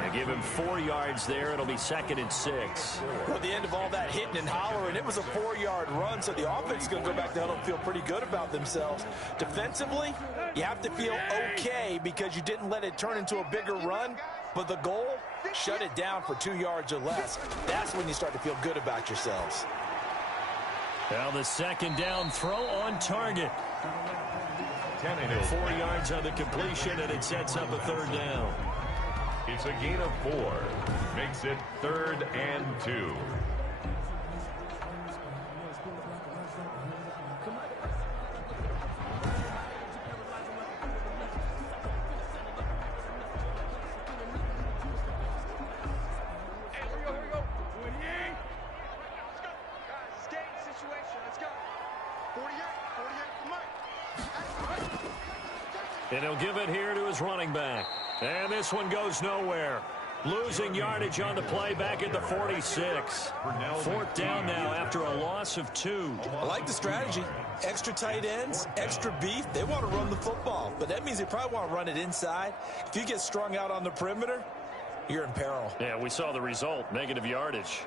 They give him 4 yards there. It'll be 2nd and 6. Well, at the end of all that hitting and hollering, it was a 4-yard run, so the offense is going to go back to huddle and feel pretty good about themselves. Defensively, you have to feel okay because you didn't let it turn into a bigger run, but the goal, shut it down for 2 yards or less. That's when you start to feel good about yourselves. Now the 2nd down throw on target. 4 yards on the completion, and it sets up a 3rd down. It's a gain of 4. Makes it 3rd and 2. And he'll give it here to his running back. And this one goes nowhere. Losing yardage on the play back at the 46. 4th down now after a loss of 2. I like the strategy. Extra tight ends, extra beef. They want to run the football, but that means they probably want to run it inside. If you get strung out on the perimeter, you're in peril. Yeah, we saw the result, negative yardage.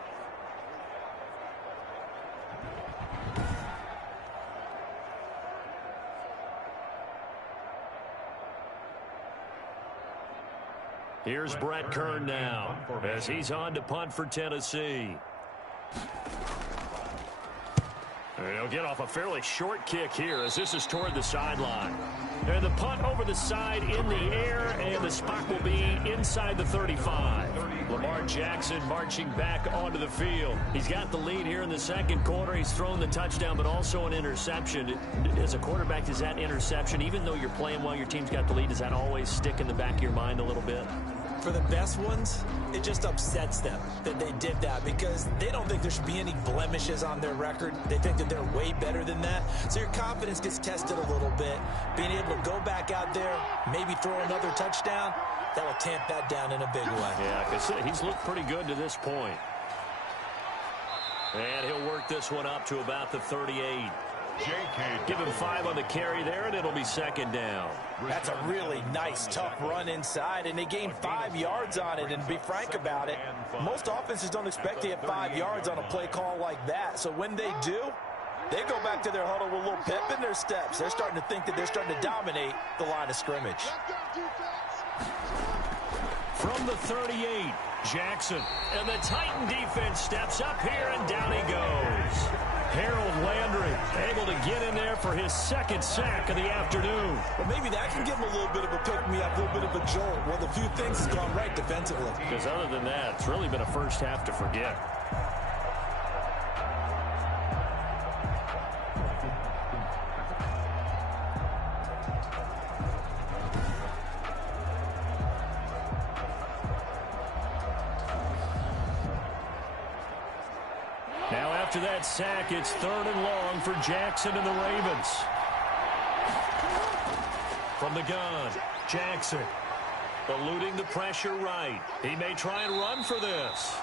Here's Brett Kern now as he's on to punt for Tennessee. And he'll get off a fairly short kick here as this is toward the sideline. And the punt over the side in the air, and the spot will be inside the 35. Lamar Jackson marching back onto the field. He's got the lead here in the 2nd quarter. He's thrown the touchdown, but also an interception. As a quarterback, does that interception, even though you're playing well, your team's got the lead, does that always stick in the back of your mind a little bit? For the best ones, it just upsets them that they did that because they don't think there should be any blemishes on their record. They think that they're way better than that. So your confidence gets tested a little bit. Being able to go back out there, maybe throw another touchdown, that will tamp that down in a big way. Yeah, because he's looked pretty good to this point. And he'll work this one up to about the 38. Give him 5 on the carry there, and it'll be second down. That's a really nice, tough run inside, and they gained 5 yards on it. And to be frank about it, most offenses don't expect to get 5 yards on a play call like that. So when they do, they go back to their huddle with a little pep in their steps. They're starting to think that they're starting to dominate the line of scrimmage. From the 38, Jackson. And the Titan defense steps up here, and down he goes. Harold Landry able to get in there for his second sack of the afternoon. Well, maybe that can give him a little bit of a pick-me-up, a little bit of a jolt. Well, the few things has gone right defensively. Because other than that, it's really been a first half to forget. After that sack, it's 3rd and long for Jackson and the Ravens. From the gun, Jackson eluding the pressure right. He may try and run for this.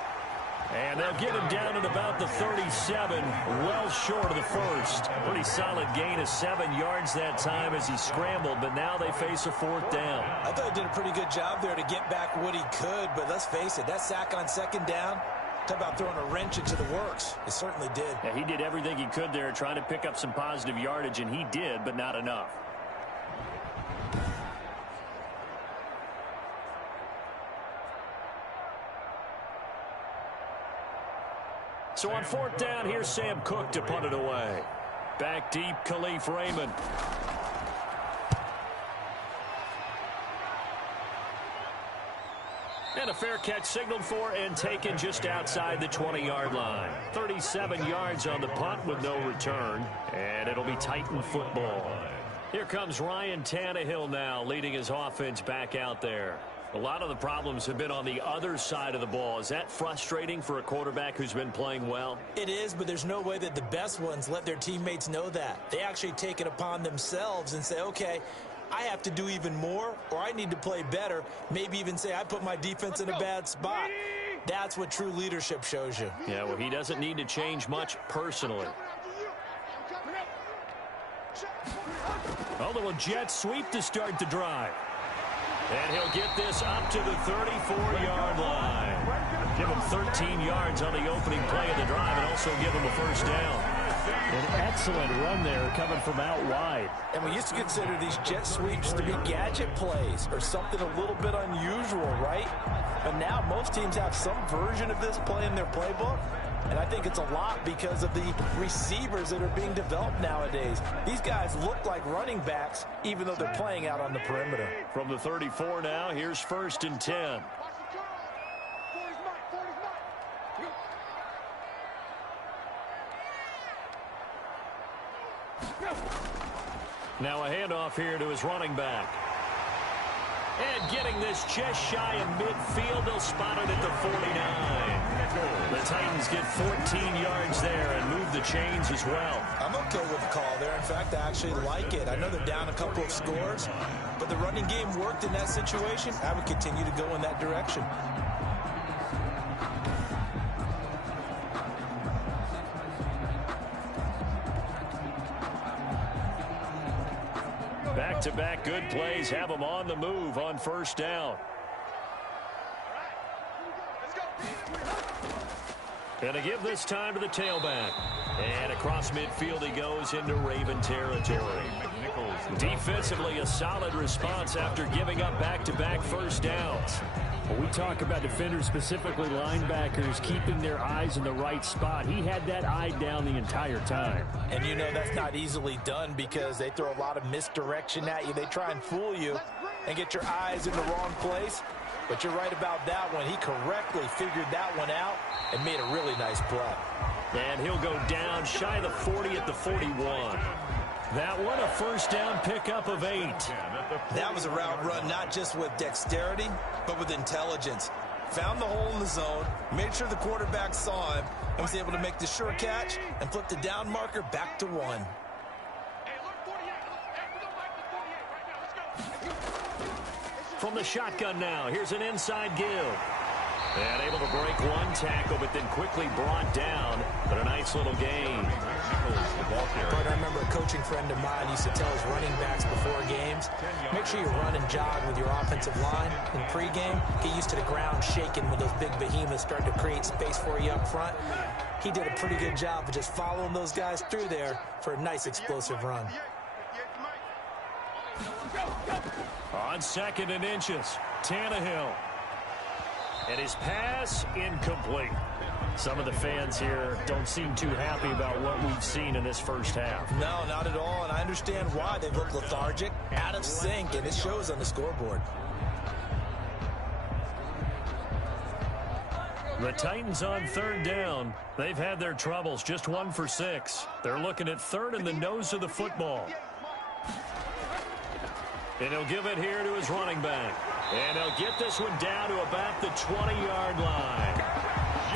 And they'll get him down at about the 37, well short of the first. Pretty solid gain of 7 yards that time as he scrambled, but now they face a 4th down. I thought he did a pretty good job there to get back what he could, but let's face it, that sack on 2nd down, talk about throwing a wrench into the works. It certainly did. Yeah, he did everything he could there trying to pick up some positive yardage, and he did, but not enough. So on 4th down, here's Sam Cook to punt it away. Back deep, Khalif Raymond. And a fair catch signaled for and taken just outside the 20-yard line. 37 yards on the punt with no return. And it'll be Titan football. Here comes Ryan Tannehill now leading his offense back out there. A lot of the problems have been on the other side of the ball. Is that frustrating for a quarterback who's been playing well? It is, but there's no way that the best ones let their teammates know that. They actually take it upon themselves and say, okay, I have to do even more, or I need to play better. Maybe even say I put my defense in a bad spot. That's what true leadership shows you. Yeah, well, he doesn't need to change much personally. A little jet sweep to start the drive. And he'll get this up to the 34-yard line. Give him 13 yards on the opening play of the drive and also give him a 1st down. An excellent run there coming from out wide. And we used to consider these jet sweeps to be gadget plays or something a little bit unusual, right? But now most teams have some version of this play in their playbook. And I think it's a lot because of the receivers that are being developed nowadays. These guys look like running backs even though they're playing out on the perimeter. From the 34 now, here's 1st and 10. Now a handoff here to his running back. And getting this just shy of midfield, they'll spot it at the 49. The Titans get 14 yards there and move the chains as well. I'm okay with the call there. In fact, I actually like it. I know they're down a couple of scores, but the running game worked in that situation. I would continue to go in that direction. Back-to-back good plays have them on the move on 1st down. And to give this time to the tailback. And across midfield he goes into Raven territory. Defensively, a solid response after giving up back-to-back 1st downs. When we talk about defenders, specifically linebackers, keeping their eyes in the right spot, he had that eye down the entire time. And you know that's not easily done because they throw a lot of misdirection at you. They try and fool you and get your eyes in the wrong place. But you're right about that one. He correctly figured that one out and made a really nice play. And he'll go down shy of the 40 at the 41. That one, a 1st down pickup of 8. That was a route run not just with dexterity, but with intelligence. Found the hole in the zone, made sure the quarterback saw him, and was able to make the sure catch and flip the down marker back to 1. From the shotgun now, here's an inside give. And able to break one tackle, but then quickly brought down. But a nice little gain. But I remember a coaching friend of mine used to tell his running backs before games, make sure you run and jog with your offensive line in pregame. Get used to the ground shaking when those big behemoths start to create space for you up front. He did a pretty good job of just following those guys through there for a nice explosive run. On 2nd and inches, Tannehill. And his pass incomplete. Some of the fans here don't seem too happy about what we've seen in this first half. No, not at all, and I understand why. They look lethargic, out of sync, and it shows on the scoreboard. The Titans on 3rd down. They've had their troubles, just 1 for 6. They're looking at 3rd in the nose of the football. And he'll give it here to his running back. And he'll get this one down to about the 20-yard line.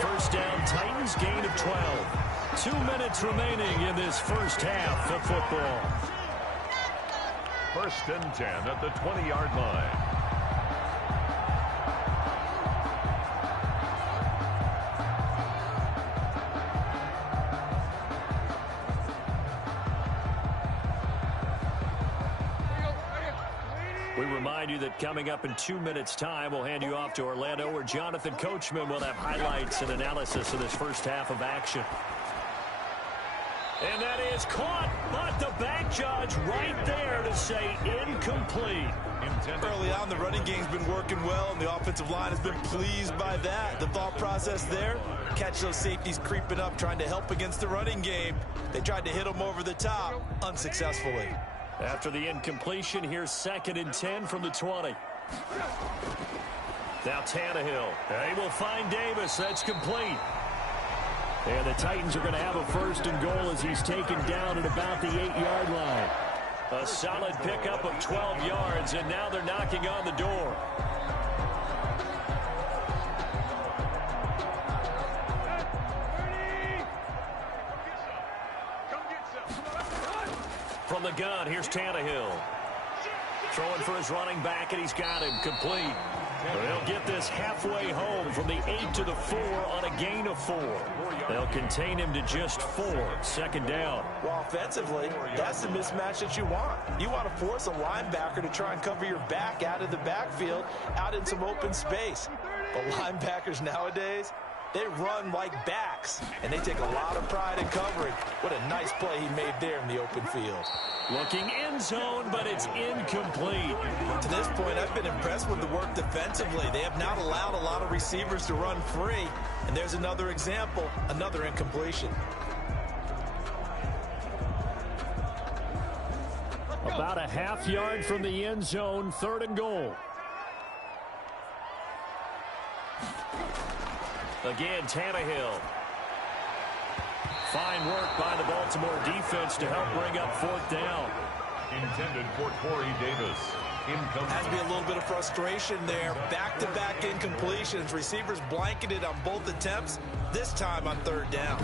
First down, Titans, gain of 12. 2 minutes remaining in this first half of football. 1st and 10 at the 20-yard line. We remind you that coming up in 2 minutes' time, we'll hand you off to Orlando, where Jonathan Coachman will have highlights and analysis of this first half of action. And that is caught, but the back judge right there to say incomplete. Early on, the running game's been working well, and the offensive line has been pleased by that. The thought process there, catch those safeties creeping up, trying to help against the running game. They tried to hit them over the top, unsuccessfully. After the incompletion, here's 2nd and 10 from the 20. Now Tannehill. They will find Davis. That's complete. And the Titans are going to have a 1st and goal as he's taken down at about the 8-yard line. A solid pickup of 12 yards, and now they're knocking on the door. From the gun, here's Tannehill. Throwing for his running back, and he's got him complete. They'll get this halfway home from the 8 to the 4 on a gain of 4. They'll contain him to just 4. 2nd down. Well, offensively, that's the mismatch that you want. You want to force a linebacker to try and cover your back out of the backfield, out in some open space. But linebackers nowadays, they run like backs, and they take a lot of pride in covering. What a nice play he made there in the open field. Looking end zone, but it's incomplete. To this point, I've been impressed with the work defensively. They have not allowed a lot of receivers to run free. And there's another example, another incompletion. About a half yard from the end zone, 3rd and goal. Again, Tannehill. Fine work by the Baltimore defense to help bring up 4th down. Intended for Corey Davis. Has to be a little bit of frustration there. Back-to-back incompletions. Receivers blanketed on both attempts, this time on 3rd down.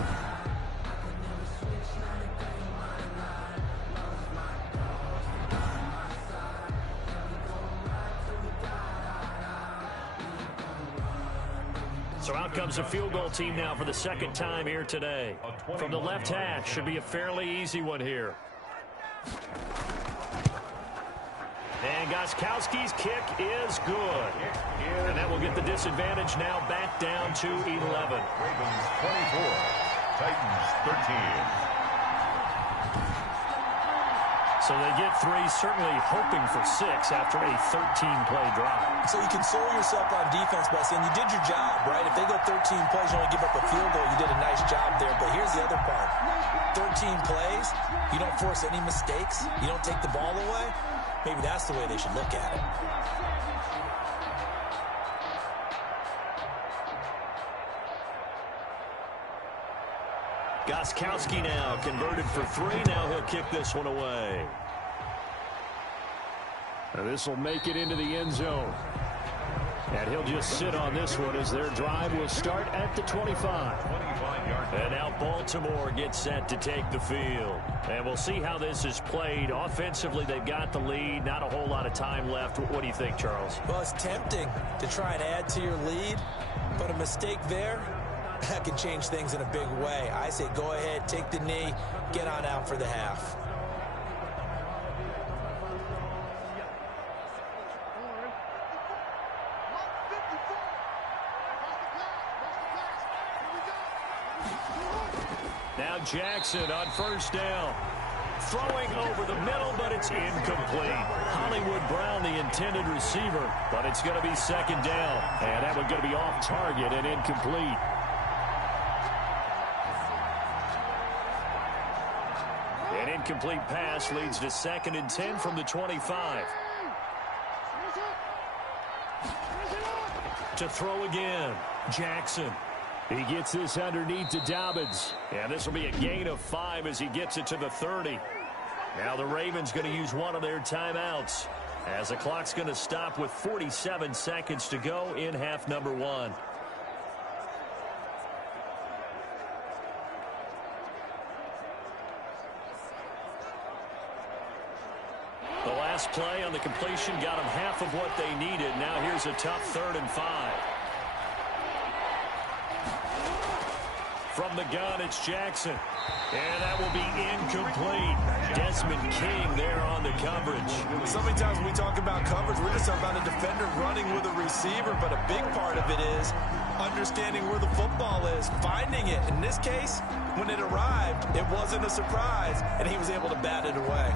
So out comes a field goal team now for the 2nd time here today. From the left hash, should be a fairly easy one here. And Gostkowski's kick is good. And that will get the disadvantage now back down to 11. Ravens 24, Titans 13. So they get 3, certainly hoping for 6 after a 13-play drive. So you console yourself on defense by saying you did your job, right? If they go 13 plays, you only give up a field goal, you did a nice job there. But here's the other part. 13 plays, you don't force any mistakes, you don't take the ball away. Maybe that's the way they should look at it. Gostkowski now converted for 3. Now he'll kick this one away. And this will make it into the end zone. And he'll just sit on this one as their drive will start at the 25. And now Baltimore gets set to take the field. And we'll see how this is played. Offensively, they've got the lead. Not a whole lot of time left. What do you think, Charles? Well, it's tempting to try and add to your lead, but a mistake there, that can change things in a big way. I say go ahead, take the knee, get on out for the half. Now Jackson on first down. Throwing over the middle, but it's incomplete. Hollywood Brown, the intended receiver, but it's going to be second down. And that one's going to be off target and incomplete. An incomplete pass leads to 2nd and 10 from the 25. To throw again, Jackson. He gets this underneath to Dobbins. And this will be a gain of 5 as he gets it to the 30. Now the Ravens going to use one of their timeouts as the clock's going to stop with 47 seconds to go in half number 1. The last play on the completion got them half of what they needed. Now here's a tough 3rd and 5. From the gun, it's Jackson. And that will be incomplete. Desmond King there on the coverage. So many times when we talk about coverage, we're just talking about a defender running with a receiver, but a big part of it is understanding where the football is, finding it. In this case, when it arrived, it wasn't a surprise, and he was able to bat it away.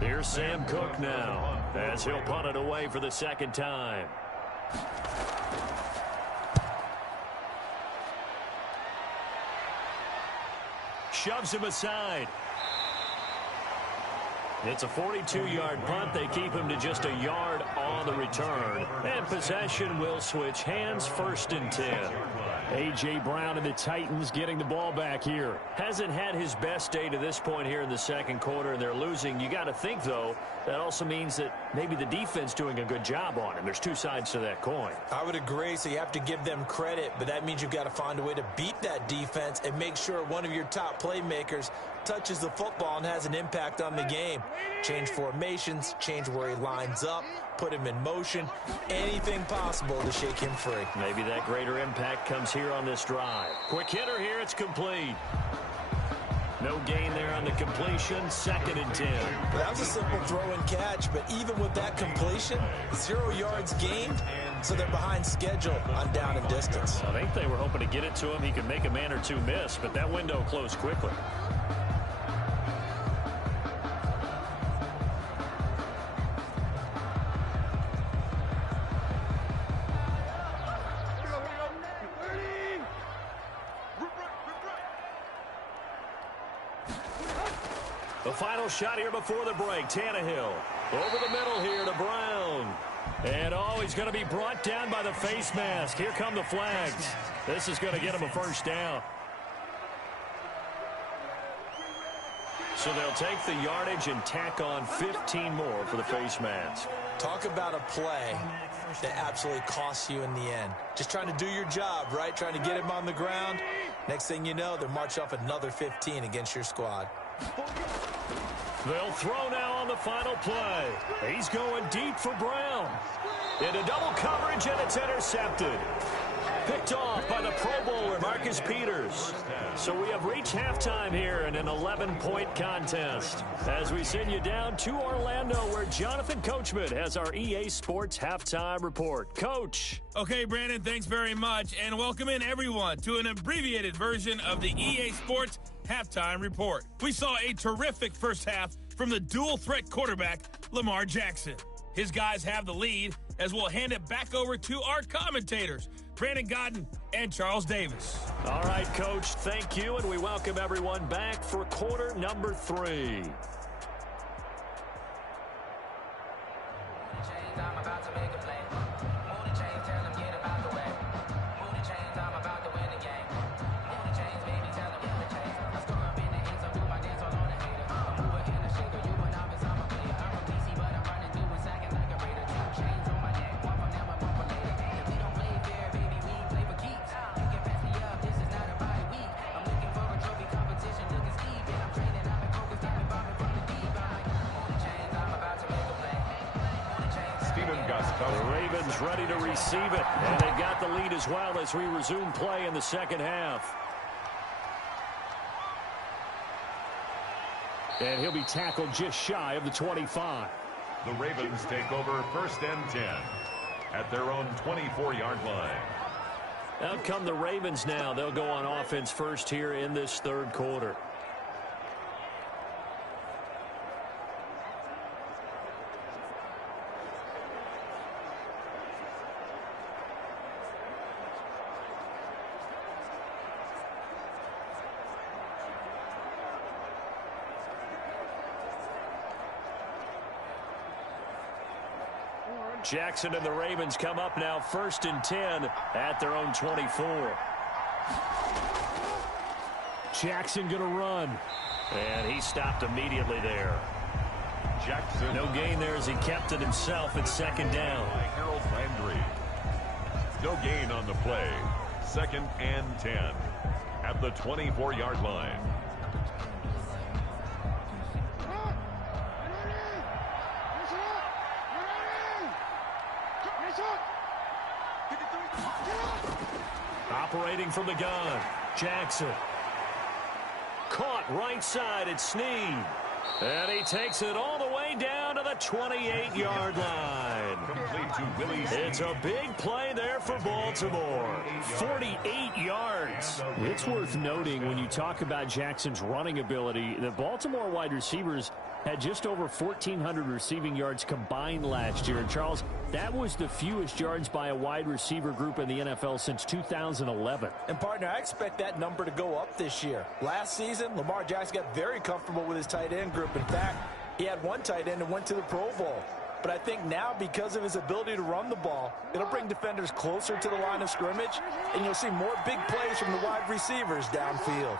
Here's Sam Cook now as he'll punt it away for the 2nd time. Shoves him aside. It's a 42-yard punt. They keep him to just a yard on the return. And possession will switch hands, 1st and 10. A.J. Brown and the Titans getting the ball back here. Hasn't had his best day to this point here in the 2nd quarter, and they're losing. You got to think, though, that also means that maybe the defense doing a good job on him. There's two sides to that coin. I would agree, so you have to give them credit, but that means you've got to find a way to beat that defense and make sure one of your top playmakers touches the football and has an impact on the game. Change formations, change where he lines up, put him in motion, anything possible to shake him free. Maybe that greater impact comes here on this drive. Quick hitter here, it's complete. No gain there on the completion, 2nd and 10. That was a simple throw and catch, but even with that completion, 0 yards gained, so they're behind schedule on down and distance. I think they were hoping to get it to him. He could make a man or two miss, but that window closed quickly. The final shot here before the break. Tannehill over the middle here to Brown. And, oh, he's going to be brought down by the face mask. Here come the flags. This is going to get him a 1st down. So they'll take the yardage and tack on 15 more for the face mask. Talk about a play that absolutely costs you in the end. Just trying to do your job, right? Trying to get him on the ground. Next thing you know, they're marching off another 15 against your squad. They'll throw now on the final play. He's going deep for Brown. Into double coverage, and it's intercepted. Picked off by the Pro Bowler, Marcus Peters. So we have reached halftime here in an 11-point contest. As we send you down to Orlando, where Jonathan Coachman has our EA Sports Halftime Report. Coach. Okay, Brandon, thanks very much. And welcome in, everyone, to an abbreviated version of the EA Sports Halftime Report. We saw a terrific first half from the dual-threat quarterback, Lamar Jackson. His guys have the lead, as we'll hand it back over to our commentators, Brandon Godden and Charles Davis. All right, Coach, thank you, and we welcome everyone back for quarter number 3. The Ravens ready to receive it, and they've got the lead as well as we resume play in the second half. And he'll be tackled just shy of the 25. The Ravens take over 1st and 10 at their own 24-yard line. Out come the Ravens now. They'll go on offense first here in this third quarter. Jackson and the Ravens come up now 1st and 10 at their own 24. Jackson going to run. And he stopped immediately there. Jackson. No gain there as he kept it himself at 2nd down. Harold Landry. No gain on the play. 2nd and 10 at the 24-yard line. Operating from the gun, Jackson. Caught right side at Snead. And he takes it all the way down to the 28-yard line. Complete to Willie. It's a big play there for Baltimore. 48 yards. It's worth noting when you talk about Jackson's running ability, the Baltimore wide receivers had just over 1,400 receiving yards combined last year. And Charles, that was the fewest yards by a wide receiver group in the NFL since 2011. And partner, I expect that number to go up this year. Last season, Lamar Jackson got very comfortable with his tight end group. In fact, he had one tight end and went to the Pro Bowl. But I think now, because of his ability to run the ball, it'll bring defenders closer to the line of scrimmage, and you'll see more big plays from the wide receivers downfield.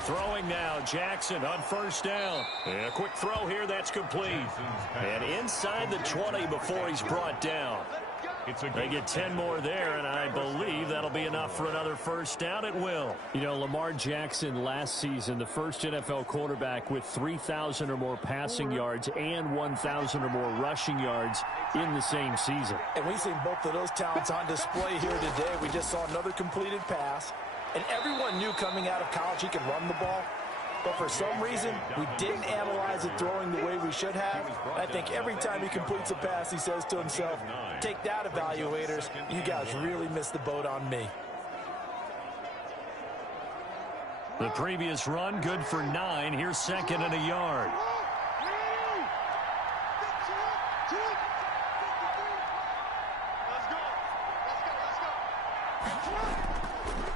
Throwing now, Jackson on 1st down. And a quick throw here, that's complete. And inside the 20 before he's brought down. They get 10 more there, and I believe that'll be enough for another 1st down. It will. You know, Lamar Jackson last season, the first NFL quarterback with 3,000 or more passing yards and 1,000 or more rushing yards in the same season. And we've seen both of those talents on display here today. We just saw another completed pass. And everyone knew coming out of college he could run the ball. But for some reason, we didn't analyze it throwing the way we should have. And I think every time he completes a pass, he says to himself, take that, evaluators. You guys really missed the boat on me. The previous run, good for 9. Here's 2nd and a yard.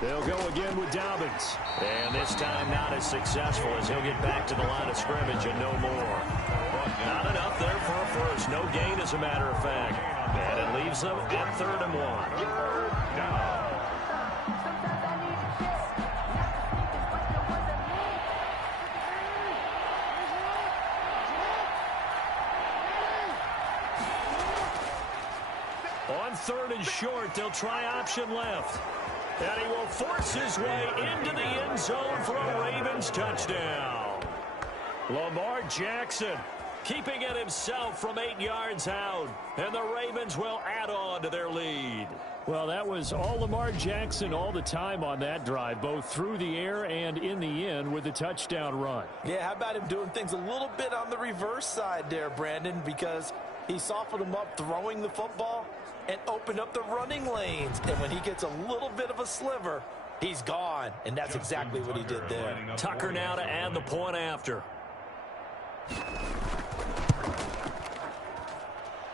They'll go again with Dobbins. And this time not as successful as he'll get back to the line of scrimmage and no more. Not enough there for a first. No gain, as a matter of fact. And it leaves them at 3rd and 1. On 3rd and short, they'll try option left. And he will force his way into the end zone for a Ravens touchdown. Lamar Jackson keeping it himself from 8 yards out. And the Ravens will add on to their lead. Well, that was all Lamar Jackson all the time on that drive, both through the air and in the end with a touchdown run. Yeah, how about him doing things a little bit on the reverse side there, Brandon, because he softened him up throwing the football and opened up the running lanes. And when he gets a little bit of a sliver, he's gone. And that's exactly what he did there. Tucker now to add the point after.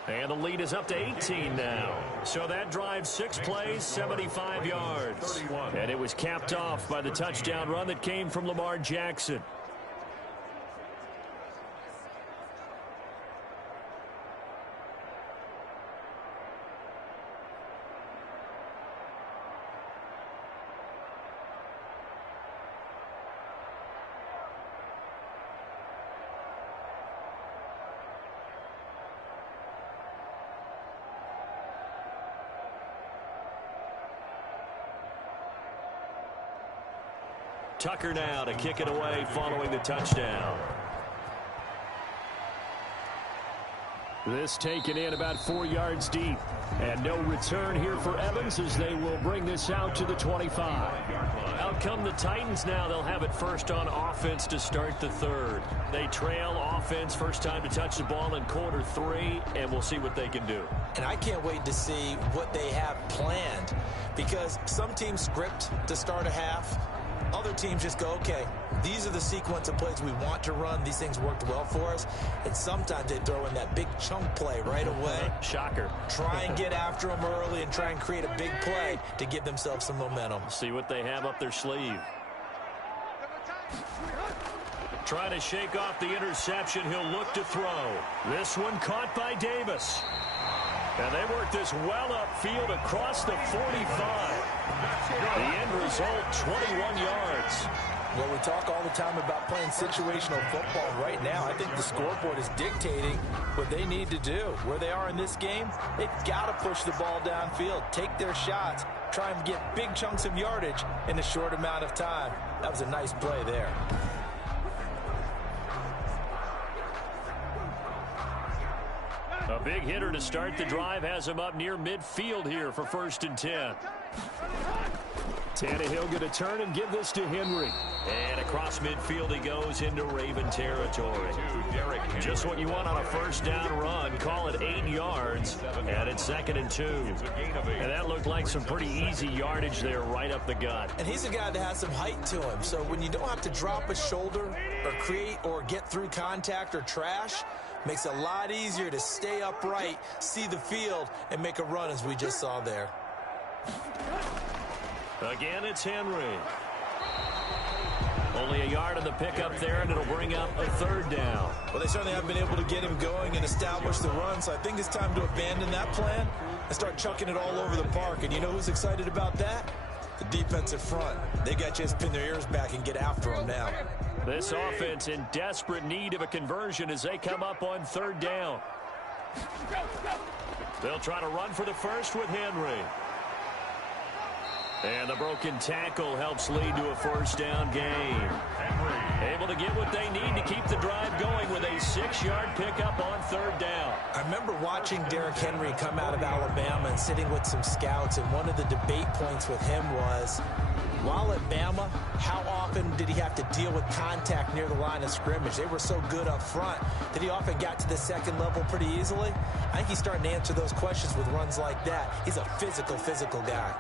And the lead is up to 18 now. So that drive, 6 plays, 75 yards. And it was capped off by the touchdown run that came from Lamar Jackson. Tucker now to kick it away following the touchdown. This taken in about 4 yards deep. And no return here for Evans as they will bring this out to the 25. Out come the Titans now. They'll have it first on offense to start the third. They trail offense first time to touch the ball in quarter 3, and we'll see what they can do. And I can't wait to see what they have planned, because some teams script to start a half. Other teams just go, okay, these are the sequence of plays we want to run. These things worked well for us. And sometimes they throw in that big chunk play right away. Shocker. Try and get after them early and try and create a big play to give themselves some momentum. See what they have up their sleeve. Trying to shake off the interception. He'll look to throw. This one caught by Davis. And they work this well upfield across the 45. The end result, 21 yards. Well, we talk all the time about playing situational football. Right now, I think the scoreboard is dictating what they need to do. Where they are in this game, they've got to push the ball downfield, take their shots, try and get big chunks of yardage in a short amount of time. That was a nice play there. A big hitter to start the drive has him up near midfield here for 1st and 10. Tannehill going to turn and give this to Henry. And across midfield he goes into Raven territory. Just what you want on a first down run. Call it 8 yards. And it's 2nd and 2. And that looked like some pretty easy yardage there right up the gut. And he's a guy that has some height to him. So when you don't have to drop a shoulder or create or get through contact or trash, makes it a lot easier to stay upright, see the field, and make a run as we just saw there. Again, it's Henry. Only a yard on the pickup there, and it'll bring up a 3rd down. Well, they certainly have been able to get him going and establish the run, so I think it's time to abandon that plan and start chucking it all over the park. And you know who's excited about that? The defensive front. They got you to pin their ears back and get after him now. This offense in desperate need of a conversion as they come up on 3rd down. They'll try to run for the first with Henry. And the broken tackle helps lead to a 1st down gain. Able to get what they need to keep the drive going with a 6-yard pickup on 3rd down. I remember watching Derrick Henry come out of Alabama and sitting with some scouts, and one of the debate points with him was, while at Bama, how often did he have to deal with contact near the line of scrimmage? They were so good up front that he often got to the 2nd level pretty easily. I think he's starting to answer those questions with runs like that. He's a physical guy.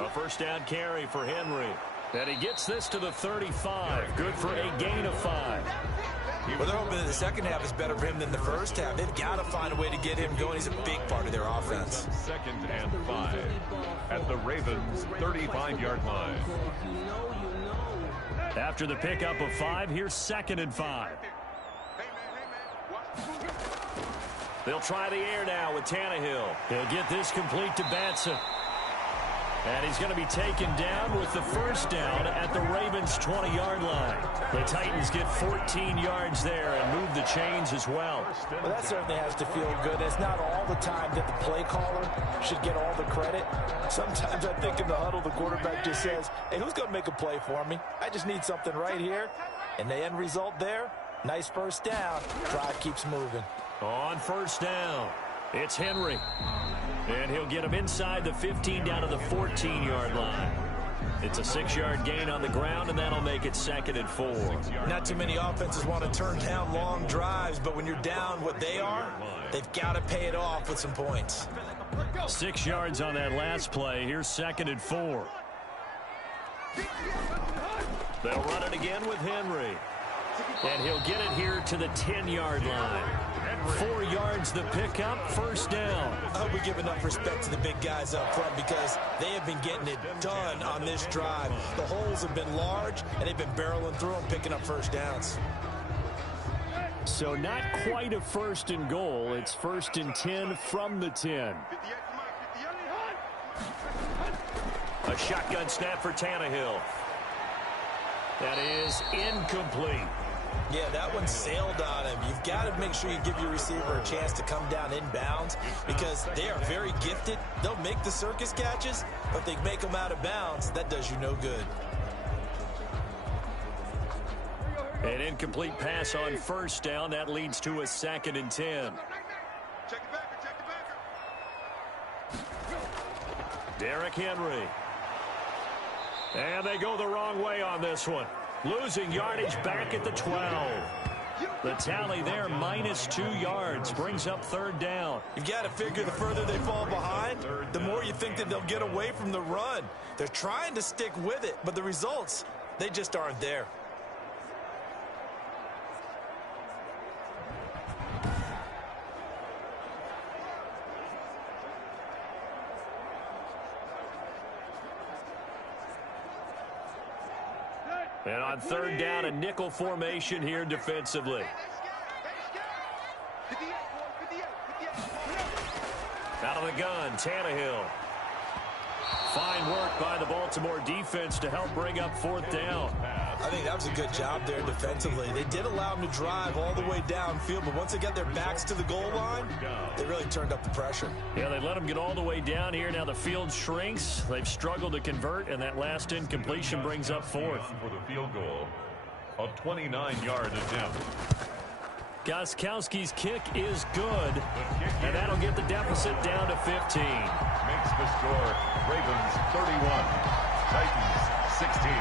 A 1st down carry for Henry. And he gets this to the 35. Good for a gain of 5. Well, they're hoping that the second half is better for him than the first half. They've got to find a way to get him going. He's a big part of their offense. 2nd and 5 at the Ravens' 35-yard line. After the pickup of 5, here's 2nd and 5. They'll try the air now with Tannehill. He'll get this complete to Batson. And he's going to be taken down with the 1st down at the Ravens' 20-yard line. The Titans get 14 yards there and move the chains as well. Well, that certainly has to feel good. It's not all the time that the play caller should get all the credit. Sometimes I think in the huddle, the quarterback just says, hey, who's going to make a play for me? I just need something right here. And the end result there, nice 1st down. Drive keeps moving. On 1st down, it's Henry. And he'll get him inside the 15 down to the 14-yard line. It's a 6-yard gain on the ground, and that'll make it 2nd and 4. Not too many offenses want to turn down long drives, but when you're down what they are, they've got to pay it off with some points. 6 yards on that last play. Here's 2nd and 4. They'll run it again with Henry. And he'll get it here to the 10-yard line. 4 yards the pickup, 1st down. I hope we give enough respect to the big guys up front because they have been getting it done on this drive. The holes have been large, and they've been barreling through them, picking up 1st downs. So not quite a 1st and goal. It's 1st and 10 from the 10. A shotgun snap for Tannehill. That is incomplete. Yeah, that one sailed on him. You've got to make sure you give your receiver a chance to come down inbounds because they are very gifted. They'll make the circus catches, but if they make them out of bounds, that does you no good. An incomplete pass on first down. That leads to a 2nd and 10. Derrick Henry. And they go the wrong way on this one. Losing yardage back at the 12. The tally there, -2 yards, brings up 3rd down. You've got to figure the further they fall behind, the more you think that they'll get away from the run. They're trying to stick with it, but the results, they just aren't there. And on 3rd down, a nickel formation here defensively. Out of the gun, Tannehill. Fine work by the Baltimore defense to help bring up 4th down. I think that was a good job there defensively. They did allow them to drive all the way downfield, but once they got their backs to the goal line, they really turned up the pressure. Yeah, they let them get all the way down here. Now the field shrinks. They've struggled to convert, and that last incompletion brings up 4th. For the field goal, a 29-yard attempt. Gostkowski's kick is good, and that'll get the deficit down to 15. Makes the score Ravens 31, Titans 16.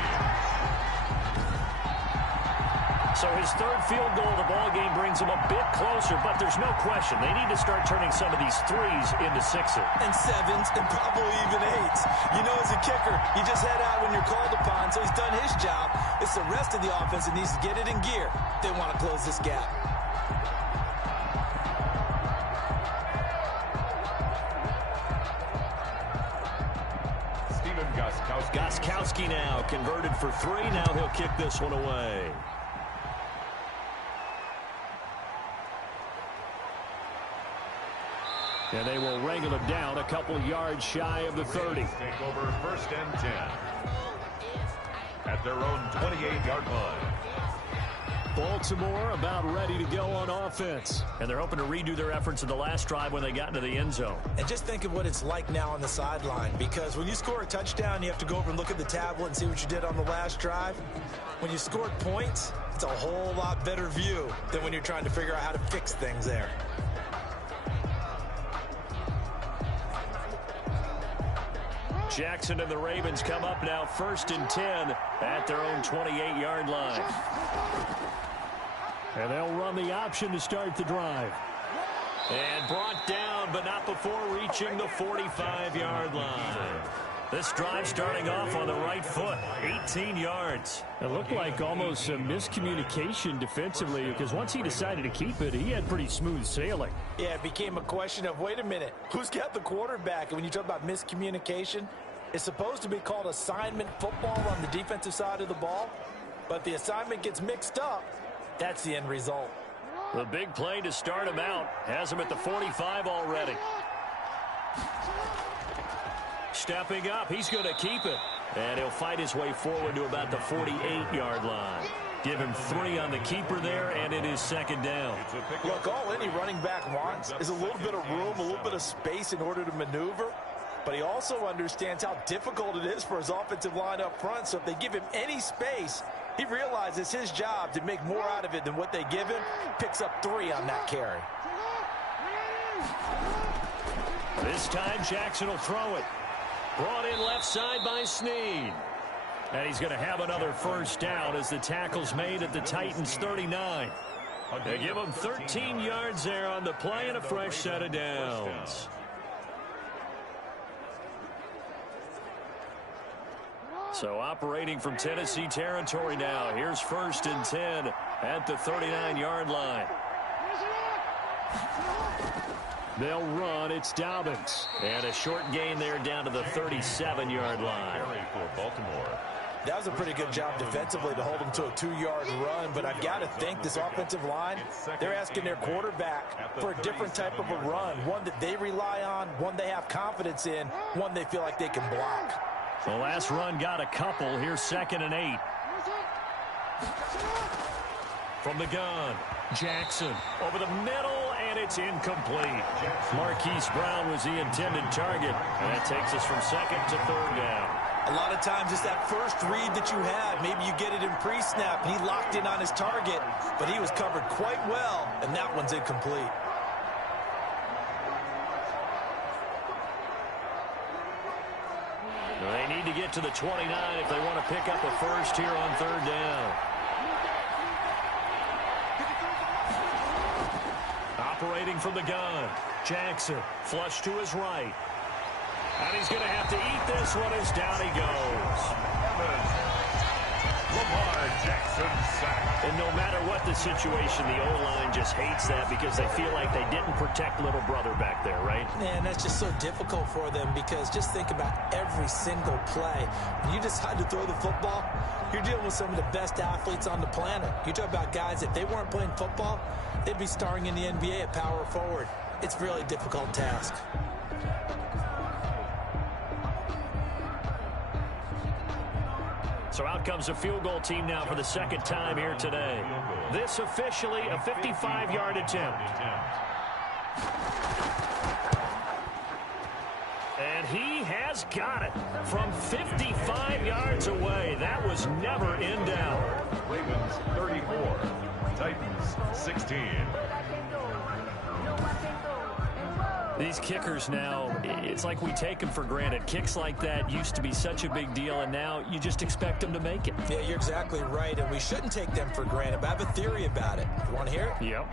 So his 3rd field goal of the ball game brings him a bit closer, but there's no question they need to start turning some of these 3s into 6s. And 7s and probably even 8s. You know, as a kicker, you just head out when you're called upon, so he's done his job. It's the rest of the offense that needs to get it in gear. They want to close this gap. Gostkowski now converted for 3. Now he'll kick this one away. And they will wrangle him down a couple yards shy of the 30. Take over 1st and 10 at their own 28-yard line. Baltimore about ready to go on offense. And they're hoping to redo their efforts in the last drive when they got into the end zone. And just think of what it's like now on the sideline, because when you score a touchdown, you have to go over and look at the tablet and see what you did on the last drive. When you scored points, it's a whole lot better view than when you're trying to figure out how to fix things there. Jackson and the Ravens come up now 1st and 10 at their own 28-yard line. And they'll run the option to start the drive. And brought down, but not before reaching the 45-yard line. This drive starting off on the right foot, 18 yards. It looked like almost a miscommunication defensively because once he decided to keep it, he had pretty smooth sailing. Yeah, it became a question of, wait a minute, who's got the quarterback? And when you talk about miscommunication, it's supposed to be called assignment football on the defensive side of the ball. But the assignment gets mixed up. That's the end result. The big play to start him out has him at the 45 already. Stepping up, he's going to keep it. And he'll fight his way forward to about the 48-yard line. Give him 3 on the keeper there, and it is 2nd down. Look, all any running back wants is a little bit of room, a little bit of space in order to maneuver. But he also understands how difficult it is for his offensive line up front. So if they give him any space, he realizes it's his job to make more out of it than what they give him. Picks up 3 on that carry. This time, Jackson will throw it. Brought in left side by Snead. And he's going to have another first down as the tackle's made at the Titans' 39. They give him 13 yards there on the play and a fresh set of downs. So operating from Tennessee territory now. Here's 1st and 10 at the 39-yard line. They'll run. It's Dobbins. And a short gain there down to the 37-yard line. For Baltimore. That was a pretty good job defensively to hold them to a 2-yard run, but I've got to think this offensive line, they're asking their quarterback for a different type of a run, one that they rely on, one they have confidence in, one they feel like they can block. The last run got a couple. Here's 2nd and 8. from the gun. Jackson over the middle, and it's incomplete. Marquise Brown was the intended target, and that takes us from second to third down. A lot of times it's that first read that you have. Maybe you get it in pre-snap, and he locked in on his target, but he was covered quite well, and that one's incomplete. They need to get to the 29 if they want to pick up a first here on third down. Operating from the gun, Jackson flush to his right. And he's going to have to eat this one as down he goes. Lamar Jackson sacked. And no matter what the situation, the O-line just hates that because they feel like they didn't protect little brother back there, right? Man, that's just so difficult for them because just think about every single play. When you decide to throw the football, you're dealing with some of the best athletes on the planet. You talk about guys, if they weren't playing football, they'd be starring in the NBA at power forward. It's a really difficult task. So out comes a field goal team now for the second time here today. This officially a 55-yard attempt. And he has got it from 55 yards away. That was never in doubt. Ravens 34, Titans 16. These kickers now, it's like we take them for granted. Kicks like that used to be such a big deal, and now you just expect them to make it. Yeah, you're exactly right, and we shouldn't take them for granted, but I have a theory about it. You want to hear it? Yep.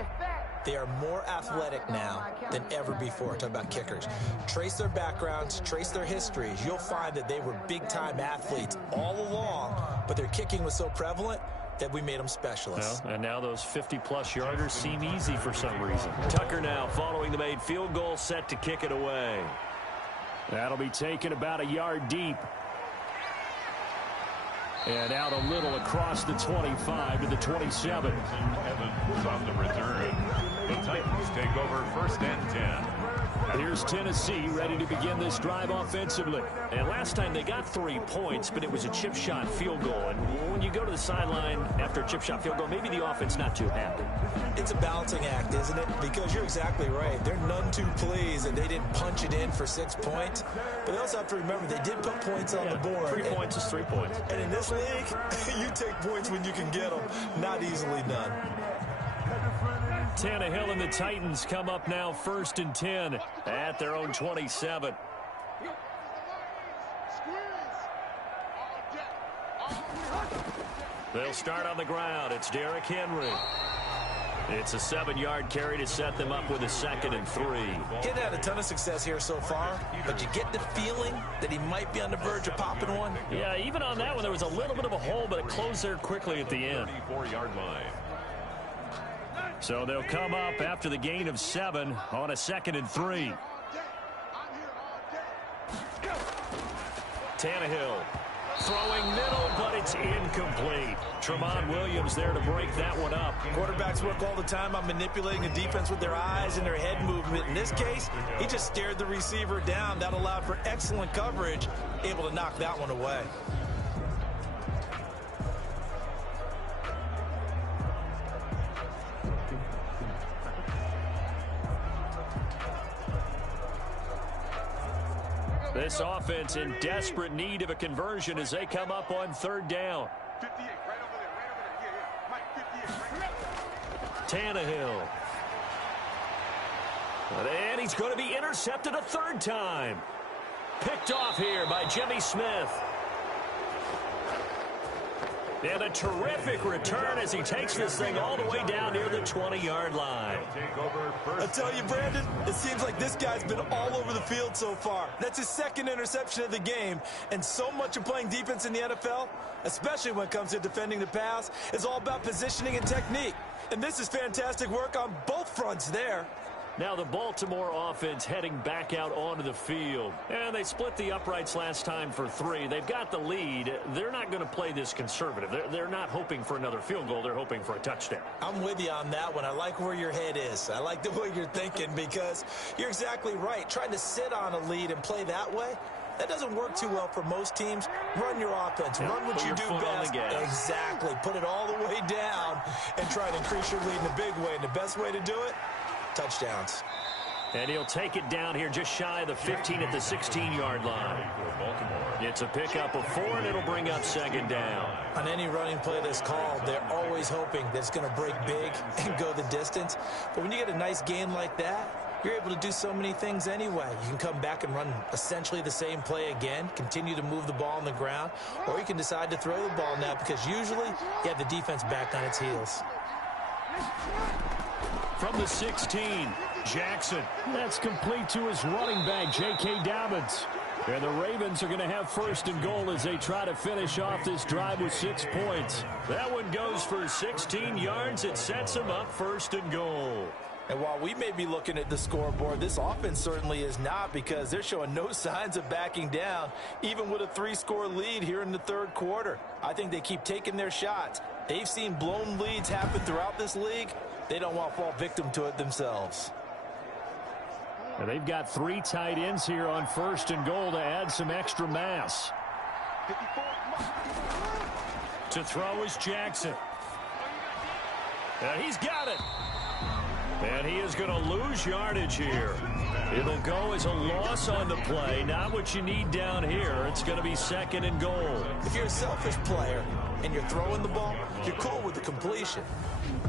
They are more athletic now than ever before. Talk about kickers. Trace their backgrounds, trace their histories. You'll find that they were big-time athletes all along, but their kicking was so prevalent that we made them specialists. Well, and now those 50-plus yarders seem easy for some reason. Tucker now following the made field goal, set to kick it away. That'll be taken about a yard deep. And out a little across the 25 to the 27. Evans on the return. The Titans take over first and 10. Here's Tennessee ready to begin this drive offensively. And last time they got 3 points, but it was a chip shot field goal. And when you go to the sideline after a chip shot field goal, maybe the offense not too happy. It's a balancing act, isn't it? Because you're exactly right. They're none too pleased that they didn't punch it in for 6 points. But they also have to remember they did put points on the board. 3 points is 3 points. And in this league, you take points when you can get them. Not easily done. Tannehill and the Titans come up now first and 10 at their own 27. They'll start on the ground. It's Derrick Henry. It's a 7-yard carry to set them up with a 2nd and 3. He's had a ton of success here so far, but you get the feeling that he might be on the verge of popping one. Yeah, even on that one, there was a little bit of a hole, but it closed there quickly at the end. 34-yard line. So they'll come up after the gain of 7 on a 2nd and 3. Tannehill throwing middle, but it's incomplete. Tremont Williams there to break that one up. Quarterbacks work all the time on manipulating a defense with their eyes and their head movement. In this case, he just stared the receiver down. That allowed for excellent coverage, able to knock that one away. This offense in desperate need of a conversion as they come up on 3rd down. 58, right over there. Mike, 58, right? Tannehill. And he's going to be intercepted a 3rd time. Picked off here by Jimmy Smith. And a terrific return as he takes this thing all the way down near the 20-yard line. I tell you, Brandon, it seems like this guy's been all over the field so far. That's his 2nd interception of the game. And so much of playing defense in the NFL, especially when it comes to defending the pass, is all about positioning and technique. And this is fantastic work on both fronts there. Now the Baltimore offense heading back out onto the field. And they split the uprights last time for 3. They've got the lead. They're not going to play this conservative. They're not hoping for another field goal. They're hoping for a touchdown. I'm with you on that one. I like where your head is. I like the way you're thinking because you're exactly right. Trying to sit on a lead and play that way, That doesn't work too well for most teams. Run your offense. Run what you do best. Exactly. Put it all the way down and try to increase your lead in a big way. And the best way to do it, touchdowns. And he'll take it down here just shy of the 15 at the 16-yard line. It's a pickup of 4, and it'll bring up second down. On any running play that's called, they're always hoping that it's going to break big and go the distance. But when you get a nice gain like that, you're able to do so many things anyway. You can come back and run essentially the same play again, continue to move the ball on the ground, or you can decide to throw the ball now because usually you have the defense back on its heels. From the 16, Jackson. That's complete to his running back, J.K. Dobbins. And the Ravens are going to have first and goal as they try to finish off this drive with 6 points. That one goes for 16 yards. It sets them up first and goal. And while we may be looking at the scoreboard, this offense certainly is not, because they're showing no signs of backing down, even with a 3-score lead here in the third quarter. I think they keep taking their shots. They've seen blown leads happen throughout this league. They don't want to fall victim to it themselves. And they've got 3 tight ends here on first and goal to add some extra mass. To throw is Jackson. And he's got it. And he is going to lose yardage here. It'll go as a loss on the play. Not what you need down here. It's going to be second and goal. If you're a selfish player and you're throwing the ball, you're cool with the completion.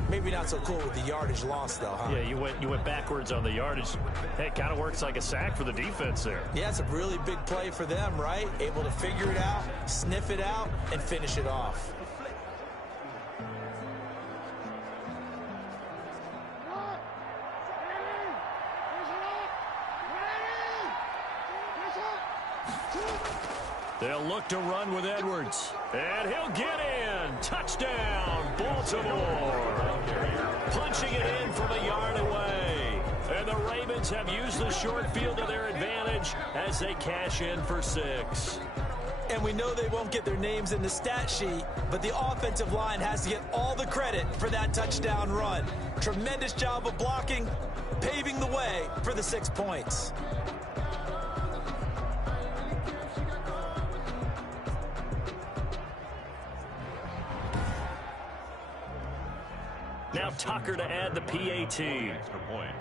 Maybe not so cool with the yardage loss, though, huh? Yeah, you went backwards on the yardage. Hey, it kind of works like a sack for the defense there. Yeah, it's a really big play for them, right? Able to figure it out, sniff it out, and finish it off. They'll look to run with Edwards. And he'll get in. Touchdown, Baltimore. Punching it in from a yard away. And the Ravens have used the short field to their advantage as they cash in for 6. And we know they won't get their names in the stat sheet, but the offensive line has to get all the credit for that touchdown run. Tremendous job of blocking, paving the way for the 6 points. Now Tucker to add the PAT. Extra point.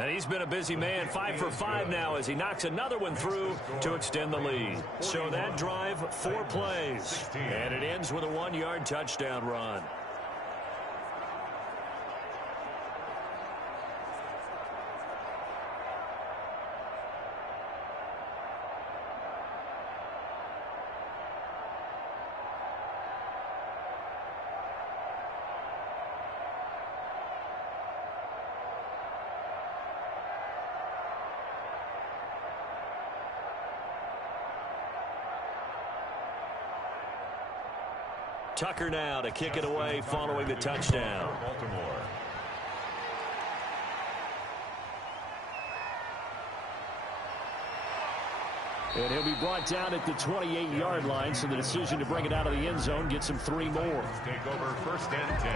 And he's been a busy man, 5 for 5 now as he knocks another one through to extend the lead. So that drive, 4 plays. And it ends with a 1-yard touchdown run. Tucker now to kick it away following the touchdown. Baltimore. And he'll be brought down at the 28-yard line, so the decision to bring it out of the end zone gets him 3 more. Take over first and 10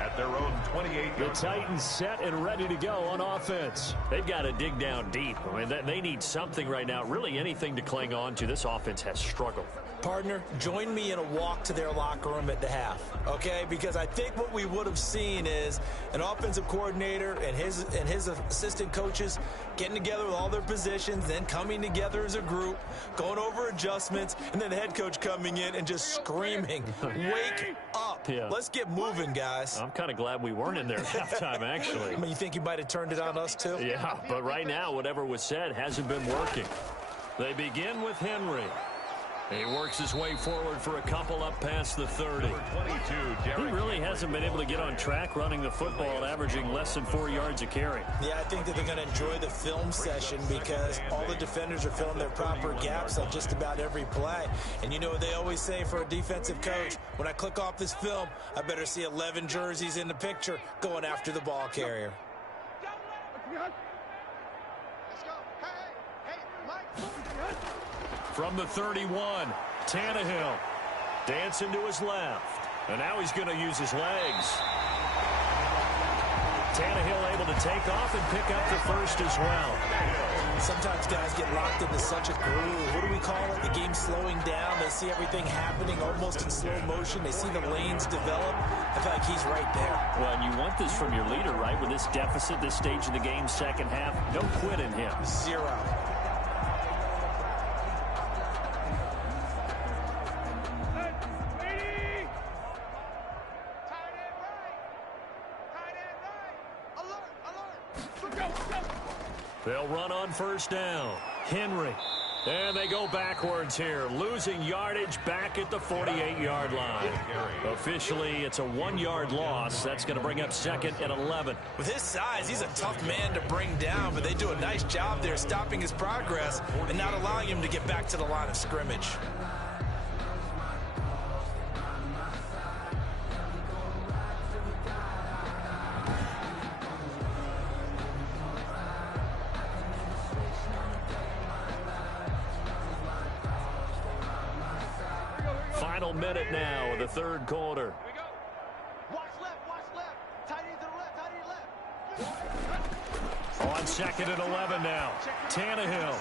at their own 28. The Titans set and ready to go on offense. They've got to dig down deep. I mean, they need something right now, really anything to cling on to. This offense has struggled. Partner, join me in a walk to their locker room at the half, okay? Because I think what we would have seen is an offensive coordinator and his assistant coaches getting together with all their positions, then coming together as a group, going over adjustments, and then the head coach coming in and just screaming, wake up. Yeah. Let's get moving, guys. I'm kind of glad we weren't in there at halftime, actually. I mean, you think you might have turned it on us, too? Yeah, but right now, whatever was said hasn't been working. They begin with Henry. He works his way forward for a couple up past the 30. He really hasn't been able to get on track running the football, averaging less than 4 yards a carry. Yeah, I think that they're going to enjoy the film session because all the defenders are filling their proper gaps on just about every play. And you know what they always say for a defensive coach? When I click off this film, I better see 11 jerseys in the picture going after the ball carrier. From the 31, Tannehill dancing to his left. And now he's going to use his legs. Tannehill able to take off and pick up the first as well. Sometimes guys get locked into such a groove. What do we call it? The game's slowing down. They see everything happening almost in slow motion. They see the lanes develop. I feel like he's right there. Well, and you want this from your leader, right? With this deficit, this stage of the game, second half, no quit in him. Zero. They'll run on first down. Henry. And they go backwards here, losing yardage back at the 48-yard line. Officially, it's a 1-yard loss. That's going to bring up second and 11. With his size, he's a tough man to bring down, but they do a nice job there stopping his progress and not allowing him to get back to the line of scrimmage. Final minute now of the third quarter. Watch left. Tight end to the left. On second and 11 now. Tannehill.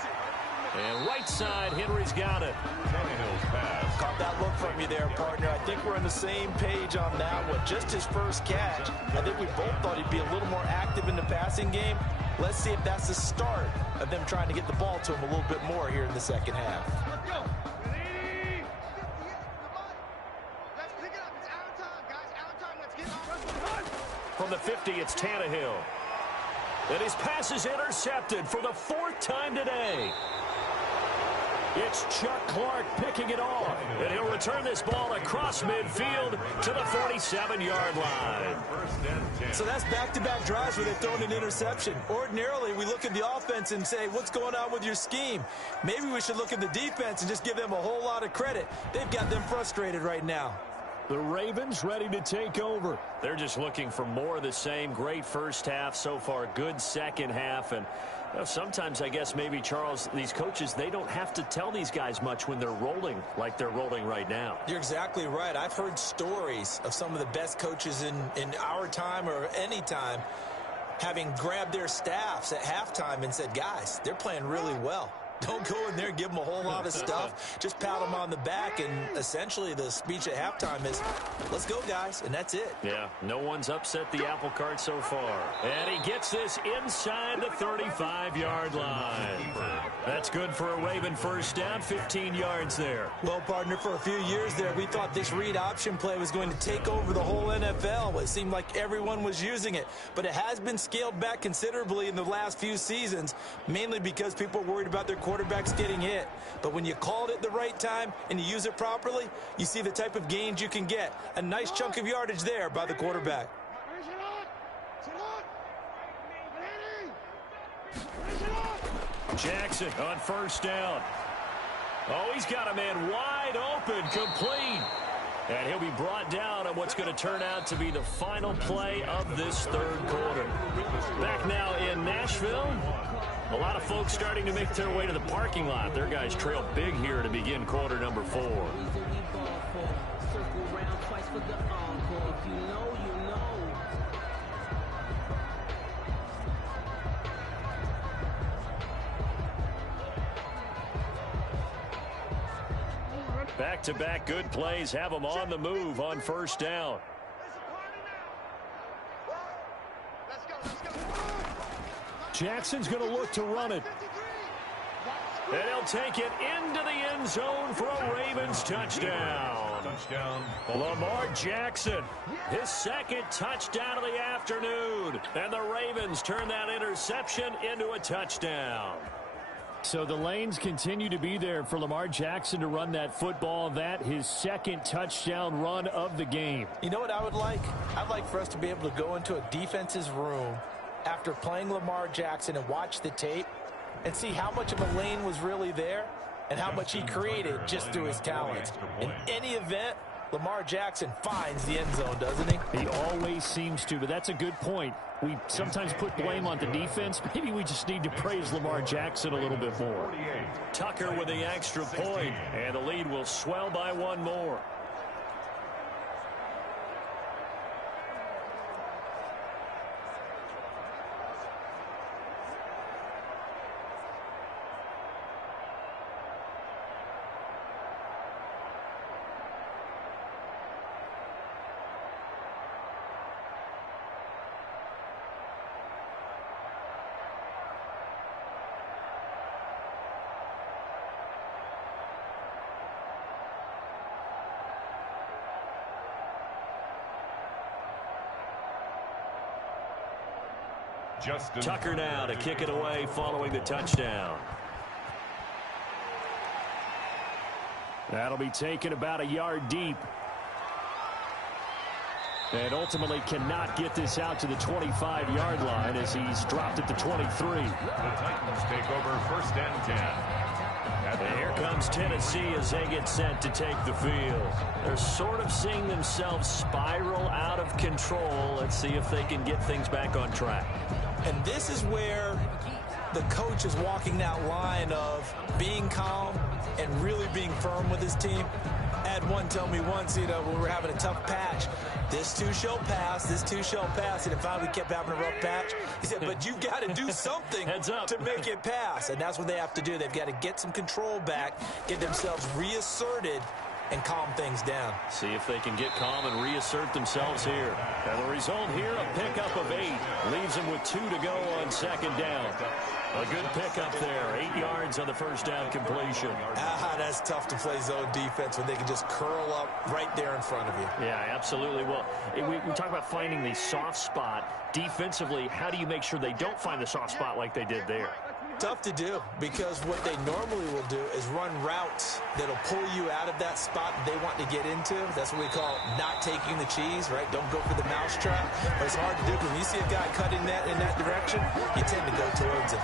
And right side, Henry's got it. Tannehill's pass. Caught that look from you there, partner. I think we're on the same page on that one. Just his first catch. I think we both thought he'd be a little more active in the passing game. Let's see if that's the start of them trying to get the ball to him a little bit more here in the second half. Let's go. Let's pick it up. It's out of time, guys. Out of time. Let's get on. From the 50, it's Tannehill. And his pass is intercepted for the 4th time today. It's Chuck Clark picking it off. And he'll return this ball across midfield to the 47-yard line. So that's back-to-back drives where they've thrown an interception. Ordinarily, we look at the offense and say, what's going on with your scheme? Maybe we should look at the defense and just give them a whole lot of credit. They've got them frustrated right now. The Ravens ready to take over. They're just looking for more of the same. Great first half so far. Good second half. And you know, sometimes, I guess, maybe, Charles, these coaches, they don't have to tell these guys much when they're rolling like they're rolling right now. You're exactly right. I've heard stories of some of the best coaches in our time or any time having grabbed their staffs at halftime and said, guys, they're playing really well. Don't go in there and give them a whole lot of stuff. Just pat them on the back, and essentially the speech at halftime is, let's go, guys, and that's it. Yeah, no one's upset the apple cart so far. And he gets this inside the 35-yard line. That's good for a Raven first down, 15 yards there. Well, partner, for a few years there, we thought this read option play was going to take over the whole NFL. It seemed like everyone was using it, but it has been scaled back considerably in the last few seasons, mainly because people are worried about their quarterbacks getting hit. But when you call it at the right time and you use it properly, you see the type of gains you can get. A nice chunk of yardage there by the quarterback. Jackson on first down. Oh, he's got a man wide open, complete. And he'll be brought down on what's going to turn out to be the final play of this third quarter. Back now in Nashville. A lot of folks starting to make their way to the parking lot. Their guys trail big here to begin quarter number 4. Back-to-back good plays have them on the move on first down. Jackson's going to look to run it. And he'll take it into the end zone for a Ravens touchdown. Lamar Jackson, his second touchdown of the afternoon. And the Ravens turn that interception into a touchdown. So the lanes continue to be there for Lamar Jackson to run that football. That his second touchdown run of the game. You know what I would like? I'd like for us to be able to go into a defense's room after playing Lamar Jackson and watch the tape and see how much of a lane was really there and how much he created just through his talents. In any event, Lamar Jackson finds the end zone, doesn't he? He always seems to, but that's a good point. We sometimes put blame on the defense. Maybe we just need to praise Lamar Jackson a little bit more. Tucker with the extra point, and the lead will swell by one more. Tucker now to kick it away following the touchdown. That'll be taken about a yard deep. And ultimately cannot get this out to the 25-yard line as he's dropped at the 23. The Titans take over 1st and 10. And here comes Tennessee as they get set to take the field. They're sort of seeing themselves spiral out of control. Let's see if they can get things back on track. And this is where the coach is walking that line of being calm and really being firm with his team. I had one tell me once, when we were having a tough patch, this too shall pass, this too shall pass. And if we kept having a rough patch, he said, but you've got to do something to make it pass. And that's what they have to do. They've got to get some control back, get themselves reasserted, and calm things down. See if they can get calm and reassert themselves here. And the result here, a pickup of 8. Leaves them with 2 to go on 2nd down. A good pickup there. 8 yards on the 1st down completion. That's tough to play zone defense when they can just curl up right there in front of you. Yeah, absolutely. Well, we talk about finding the soft spot. Defensively, how do you make sure they don't find the soft spot like they did there? Tough to do, because what they normally will do is run routes that'll pull you out of that spot they want to get into. That's what we call not taking the cheese, right? Don't go for the mousetrap. But it's hard to do because when you see a guy cutting that in that direction, you tend to go towards it.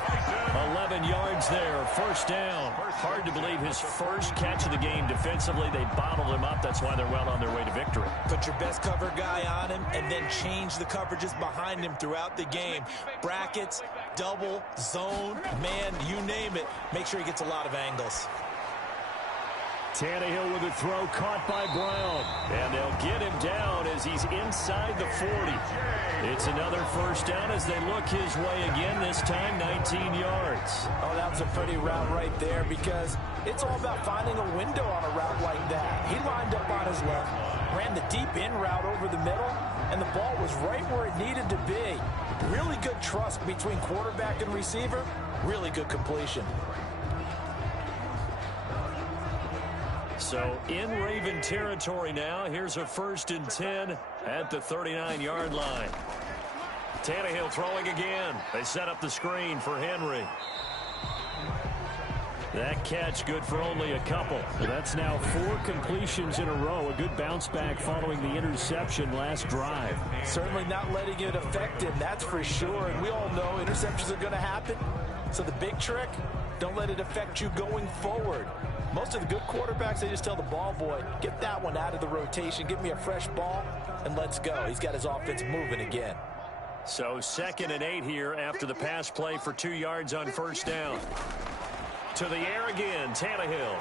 11 yards there, 1st down. Hard to believe his first catch of the game defensively. They bottled him up. That's why they're well on their way to victory. Put your best cover guy on him and then change the coverages behind him throughout the game. Brackets, double, zone, man, you name it. Make sure he gets a lot of angles. Tannehill with a throw caught by Brown. And they'll get him down as he's inside the 40. It's another 1st down as they look his way again, this time 19 yards. Oh, that was a pretty route right there because it's all about finding a window on a route like that. He lined up on his left, ran the deep in route over the middle, and the ball was right where it needed to be. Really good trust between quarterback and receiver. Really good completion. So in Raven territory now. Here's a 1st and 10 at the 39-yard line. Tannehill throwing again. They set up the screen for Henry. That catch good for only a couple. That's now 4 completions in a row. A good bounce back following the interception last drive. Certainly not letting it affect him, that's for sure. And we all know interceptions are going to happen. So the big trick, don't let it affect you going forward. Most of the good quarterbacks, they just tell the ball boy, get that one out of the rotation, give me a fresh ball, and let's go. He's got his offense moving again. So 2nd and 8 here after the pass play for 2 yards on 1st down. To the air again, Tannehill.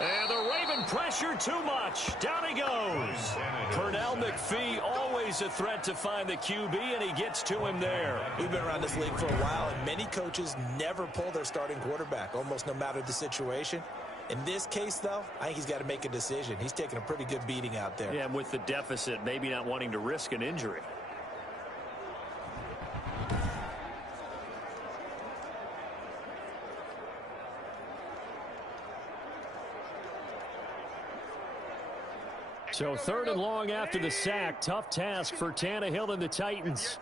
And the Raven pressure too much. Down he goes. Pernell McPhee, always a threat to find the QB, and he gets to him there. We've been around this league for a while, and many coaches never pull their starting quarterback, almost no matter the situation. In this case, though, I think he's got to make a decision. He's taking a pretty good beating out there. Yeah, and with the deficit, maybe not wanting to risk an injury. So 3rd and long after the sack. Tough task for Tannehill and the Titans.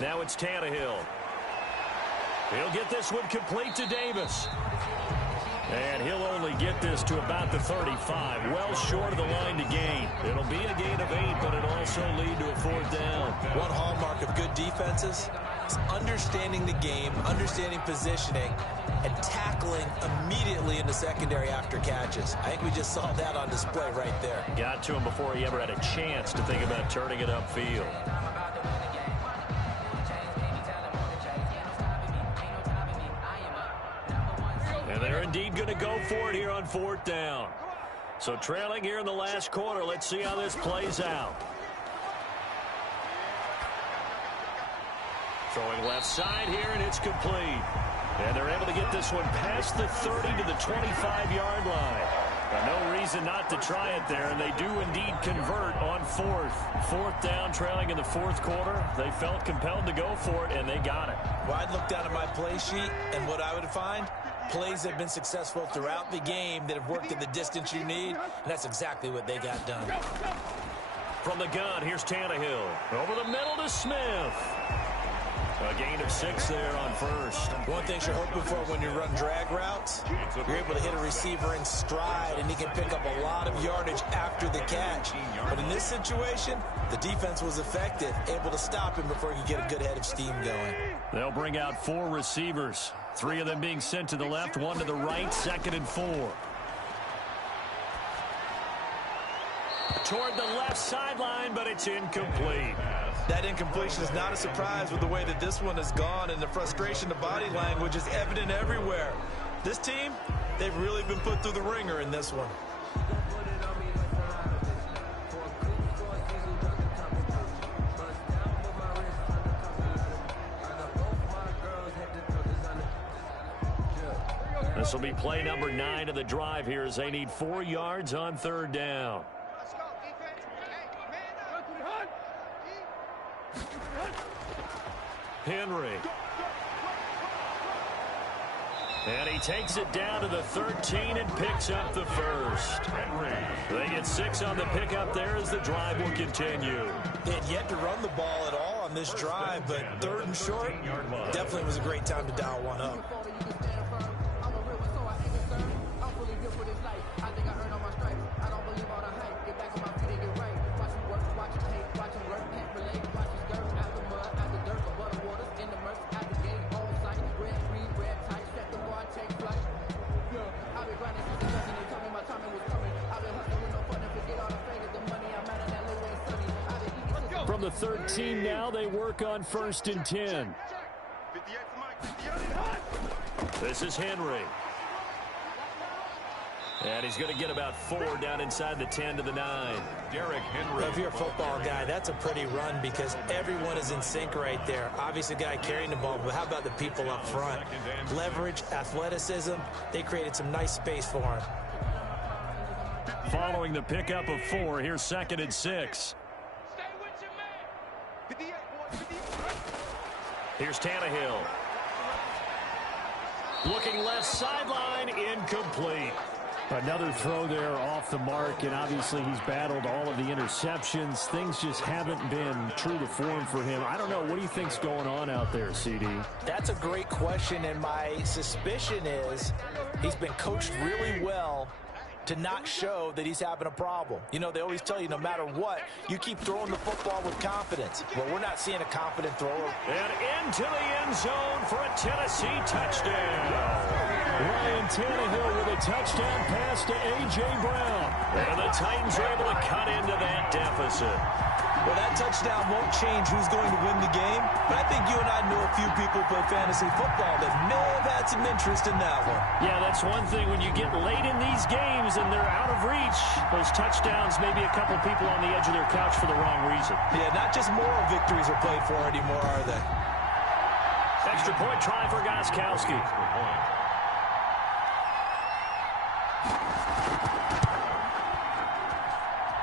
Now it's Tannehill. He'll get this one complete to Davis. And he'll only get this to about the 35. Well short of the line to gain. It'll be a gain of 8, but it'll also lead to a 4th down. One hallmark of good defenses is understanding the game, understanding positioning, and tackling immediately in the secondary after catches. I think we just saw that on display right there. Got to him before he ever had a chance to think about turning it upfield. And they're indeed going to go for it here on 4th down. So trailing here in the last quarter. Let's see how this plays out. Throwing left side here, and it's complete. And they're able to get this one past the 30 to the 25-yard line. No reason not to try it there, and they do indeed convert on 4th. 4th down, trailing in the 4th quarter. They felt compelled to go for it, and they got it. Well, I'd look down at my play sheet, and what I would find, plays have been successful throughout the game that have worked in the distance you need, and that's exactly what they got done. From the gun, here's Tannehill. Over the middle to Smith. A gain of 6 there on first. One thing you're hoping for when you run drag routes, you're able to hit a receiver in stride, and he can pick up a lot of yardage after the catch. But in this situation, the defense was effective, able to stop him before he could get a good head of steam going. They'll bring out 4 receivers. 3 of them being sent to the left, 1 to the right, 2nd and 4. Toward the left sideline, but it's incomplete. That incompletion is not a surprise with the way that this one has gone, and the frustration, the body language is evident everywhere. This team, they've really been put through the ringer in this one. This will be play number 9 of the drive here as they need 4 yards on 3rd down. Henry. And he takes it down to the 13 and picks up the first. They get 6 on the pickup there as the drive will continue. They had yet to run the ball at all on this drive, but 3rd and short definitely was a great time to dial one up. From the 13 now, they work on 1st and 10. This is Henry. And he's going to get about 4 down inside the 10 to the 9. Derrick Henry. If you're a football guy, that's a pretty run because everyone is in sync right there. Obviously, the guy carrying the ball, but how about the people up front? Leverage, athleticism, they created some nice space for him. Following the pickup of 4, here's 2nd and 6. Here's Tannehill. Looking left sideline, incomplete. Another throw there off the mark, and obviously he's battled all of the interceptions. Things just haven't been true to form for him. I don't know. What do you think's going on out there, CD? That's a great question, and my suspicion is he's been coached really well to not show that he's having a problem. You know, they always tell you no matter what, you keep throwing the football with confidence. Well, we're not seeing a confident thrower. And into the end zone for a Tennessee touchdown. Ryan Tannehill with a touchdown pass to A.J. Brown. And the Titans are able to cut into that deficit. Well, that touchdown won't change who's going to win the game, but I think you and I know a few people play fantasy football that may have had some interest in that one. Yeah, that's one thing. When you get late in these games and they're out of reach, those touchdowns, maybe a couple people on the edge of their couch for the wrong reason. Yeah, not just moral victories are played for anymore, are they? Extra point try for Gostkowski.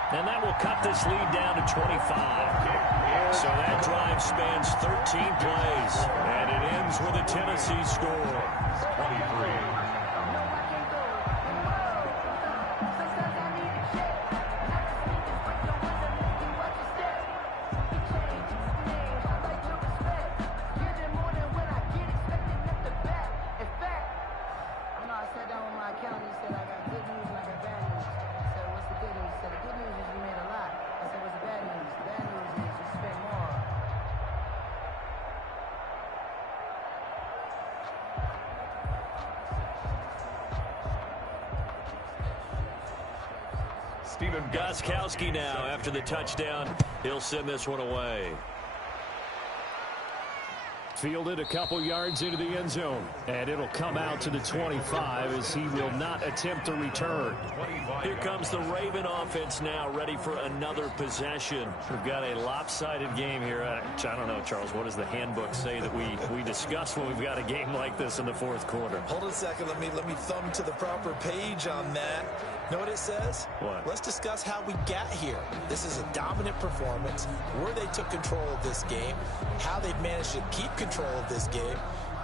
And that will cut this lead down to 25. So that drive spans 13 plays. And it ends with a Tennessee score. 23. Gostkowski now after the touchdown. He'll send this one away. Fielded a couple yards into the end zone. And it'll come out to the 25 as he will not attempt a return. Here comes the Raven offense now, ready for another possession. We've got a lopsided game here. I don't know, Charles, what does the handbook say that we discuss when we've got a game like this in the 4th quarter? Hold on a second. Let me thumb to the proper page on that. Know what it says? What? Let's discuss how we got here. This is a dominant performance, where they took control of this game, how they've managed to keep control of this game,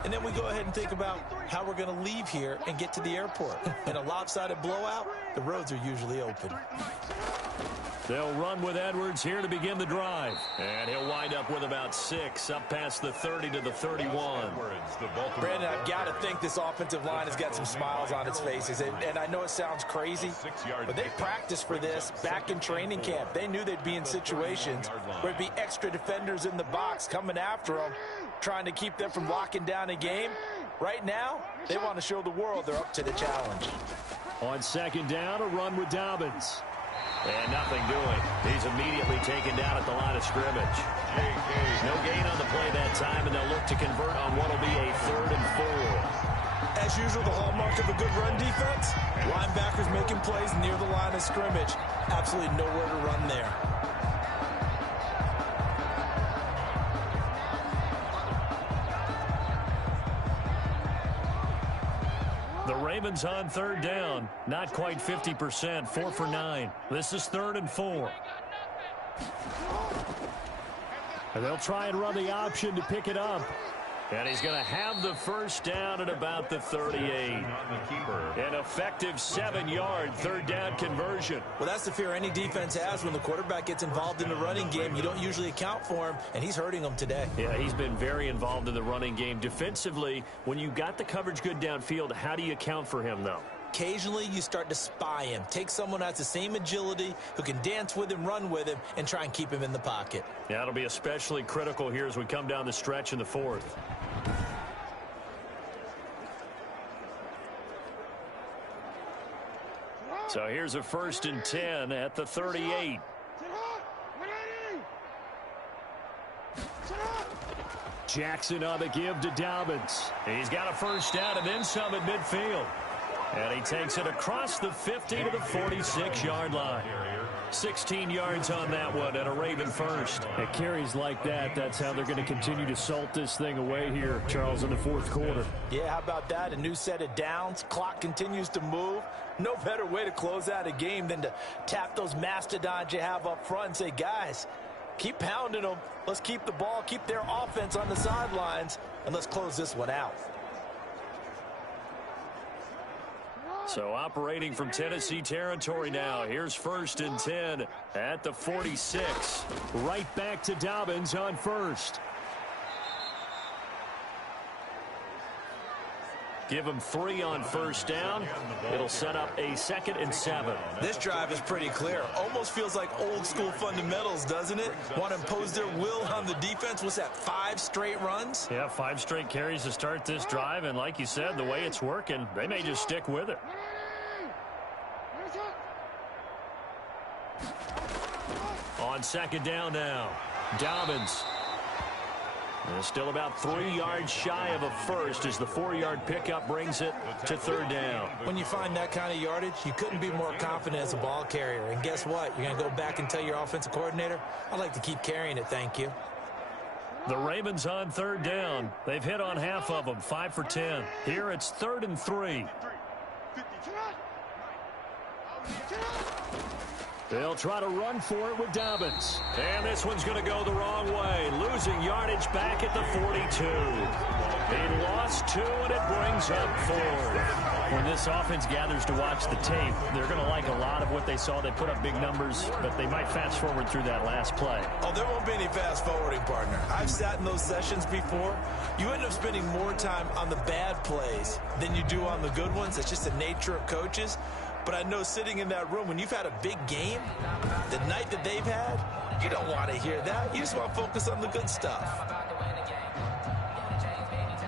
and then we go ahead and think about how we're going to leave here and get to the airport. In a lopsided blowout, the roads are usually open. They'll run with Edwards here to begin the drive. And he'll wind up with about 6, up past the 30 to the 31. Brandon, I've got to think this offensive line has got some smiles on its faces. And I know it sounds crazy, but they practiced for this back in training camp. They knew they'd be in situations where there'd be extra defenders in the box coming after them, trying to keep them from locking down a game. Right now, they want to show the world they're up to the challenge. On second down, a run with Dobbins. And nothing doing. He's immediately taken down at the line of scrimmage. No gain on the play that time, and they'll look to convert on what will be a 3rd and 4. As usual, the hallmark of a good run defense, linebackers making plays near the line of scrimmage. Absolutely nowhere to run there. The Ravens on 3rd down. Not quite 50%, 4 for 9. This is 3rd and 4. And they'll try and run the option to pick it up. And he's going to have the first down at about the 38. An effective 7-yard 3rd down conversion. Well, that's the fear any defense has when the quarterback gets involved in the running game. You don't usually account for him, and he's hurting them today. Yeah, he's been very involved in the running game. Defensively, when you got the coverage good downfield, how do you account for him, though? Occasionally, you start to spy him. Take someone who has the same agility, who can dance with him, run with him, and try and keep him in the pocket. Yeah, it'll be especially critical here as we come down the stretch in the 4th. So here's a 1st and 10 at the 38. Jackson on the give to Dobbins. He's got a first down and then some at midfield. And he takes it across the 50 to the 46-yard line. 16 yards on that one and a Raven first. At carries like that, that's how they're going to continue to salt this thing away here, Charles, in the 4th quarter. Yeah, how about that? A new set of downs. Clock continues to move. No better way to close out a game than to tap those mastodons you have up front and say, guys, keep pounding them. Let's keep the ball, keep their offense on the sidelines, and let's close this one out. So operating from Tennessee territory now. Here's 1st and 10 at the 46. Right back to Dobbins on 1st. Give him 3 on 1st down. It'll set up a 2nd and 7. This drive is pretty clear. Almost feels like old school fundamentals, doesn't it? Want to impose their will on the defense. What's that, 5 straight runs? Yeah, 5 straight carries to start this drive. And like you said, the way it's working, they may just stick with it. On 2nd down now, Dobbins. And still about 3 yards shy of a first as the 4-yard pickup brings it to 3rd down. When you find that kind of yardage, you couldn't be more confident as a ball carrier. And guess what? You're going to go back and tell your offensive coordinator, I'd like to keep carrying it, thank you. The Ravens on 3rd down. They've hit on half of them, 5 for 10. Here it's 3rd and 3. They'll try to run for it with Dobbins. And this one's going to go the wrong way. Losing yardage back at the 42. He lost 2, and it brings up 4th. When this offense gathers to watch the tape, they're going to like a lot of what they saw. They put up big numbers, but they might fast forward through that last play. Oh, there won't be any fast forwarding, partner. I've sat in those sessions before. You end up spending more time on the bad plays than you do on the good ones. It's just the nature of coaches. But I know sitting in that room, when you've had a big game, the night that they've had, you don't want to hear that. You just want to focus on the good stuff.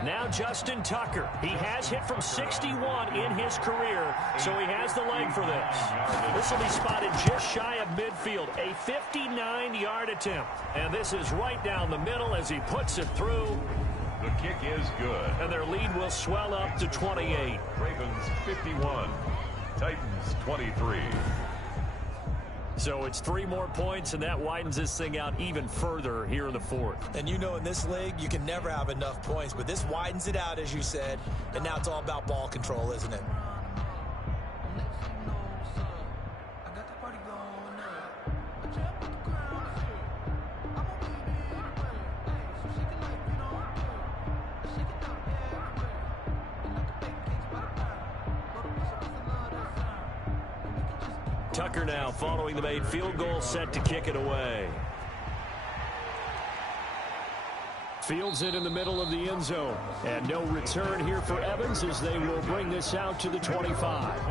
Now Justin Tucker. He has hit from 61 in his career, so he has the leg for this. This will be spotted just shy of midfield, a 59-yard attempt. And this is right down the middle as he puts it through. The kick is good. And their lead will swell up to 28. Ravens 51. Titans 23. So it's 3 more points, and that widens this thing out even further here in the 4th. And you know in this league, you can never have enough points, but this widens it out, as you said, and now it's all about ball control, isn't it? Tucker now following the made field goal, set to kick it away. Fields it in the middle of the end zone. And no return here for Evans as they will bring this out to the 25.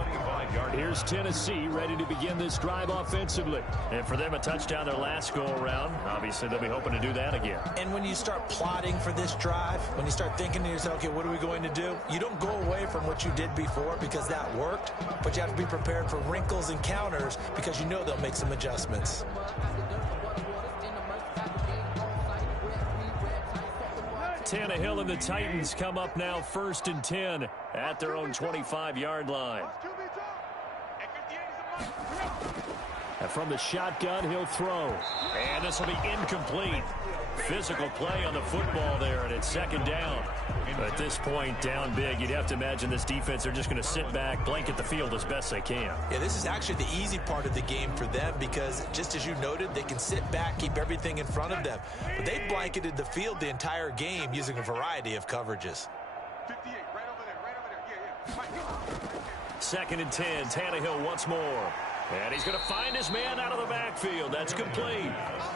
Here's Tennessee ready to begin this drive offensively. And for them, a touchdown their last go-around. Obviously, they'll be hoping to do that again. And when you start plotting for this drive, when you start thinking to yourself, okay, what are we going to do? You don't go away from what you did before because that worked, but you have to be prepared for wrinkles and counters because you know they'll make some adjustments. Tannehill and the Titans come up now 1st and 10 at their own 25-yard line. And from the shotgun, he'll throw. And this will be incomplete. Physical play on the football there, and it's 2nd down. At this point, down big, you'd have to imagine this defense, they're just going to sit back, blanket the field as best they can. Yeah, this is actually the easy part of the game for them because, just as you noted, they can sit back, keep everything in front of them. But they blanketed the field the entire game using a variety of coverages. 58, right over there, right over there. Yeah. 2nd and 10, Tannehill once more. And he's going to find his man out of the backfield. That's complete.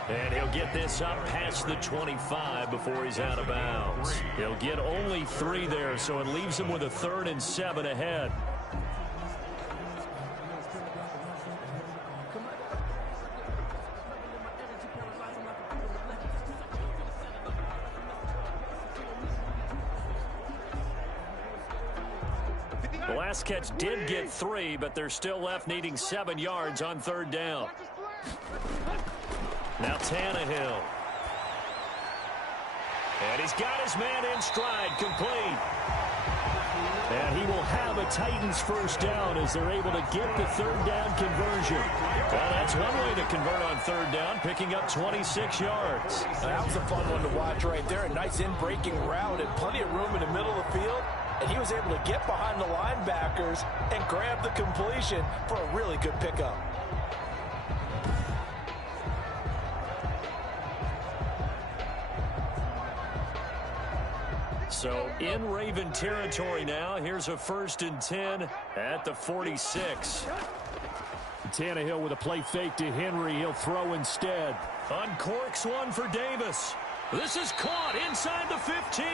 And he'll get this up past the 25 before he's out of bounds. He'll get only 3 there, so it leaves him with a 3rd and 7 ahead. The last catch did get 3, but they're still left needing 7 yards on 3rd down. Now Tannehill. And he's got his man in stride, complete. And he will have a Titans 1st down as they're able to get the 3rd down conversion. Well, that's one way to convert on 3rd down, picking up 26 yards. That was a fun one to watch right there. A nice in-breaking route and plenty of room in the middle of the field. And he was able to get behind the linebackers and grab the completion for a really good pickup. So in Raven territory now. Here's a 1st and 10 at the 46. Tannehill with a play fake to Henry. He'll throw instead. Uncorks one for Davis. This is caught inside the 15.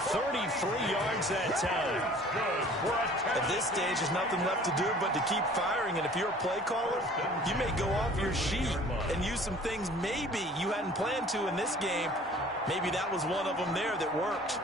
33 yards that time. At this stage, there's nothing left to do but to keep firing. And if you're a play caller, you may go off your sheet and use some things maybe you hadn't planned to in this game. Maybe that was one of them there that worked.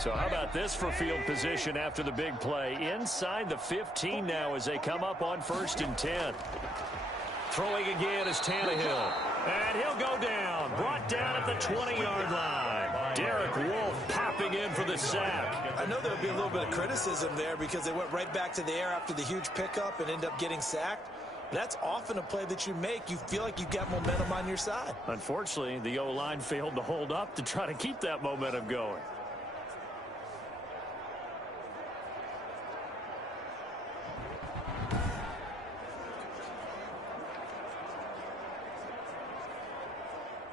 So how about this for field position after the big play? Inside the 15 now as they come up on 1st and 10. Throwing again is Tannehill. And he'll go down. Brought down at the 20-yard line. Derek Wolfe popping in for the sack. I know there'll be a little bit of criticism there because they went right back to the air after the huge pickup and ended up getting sacked. That's often a play that you make. You feel like you've got momentum on your side. Unfortunately, the O-line failed to hold up to try to keep that momentum going.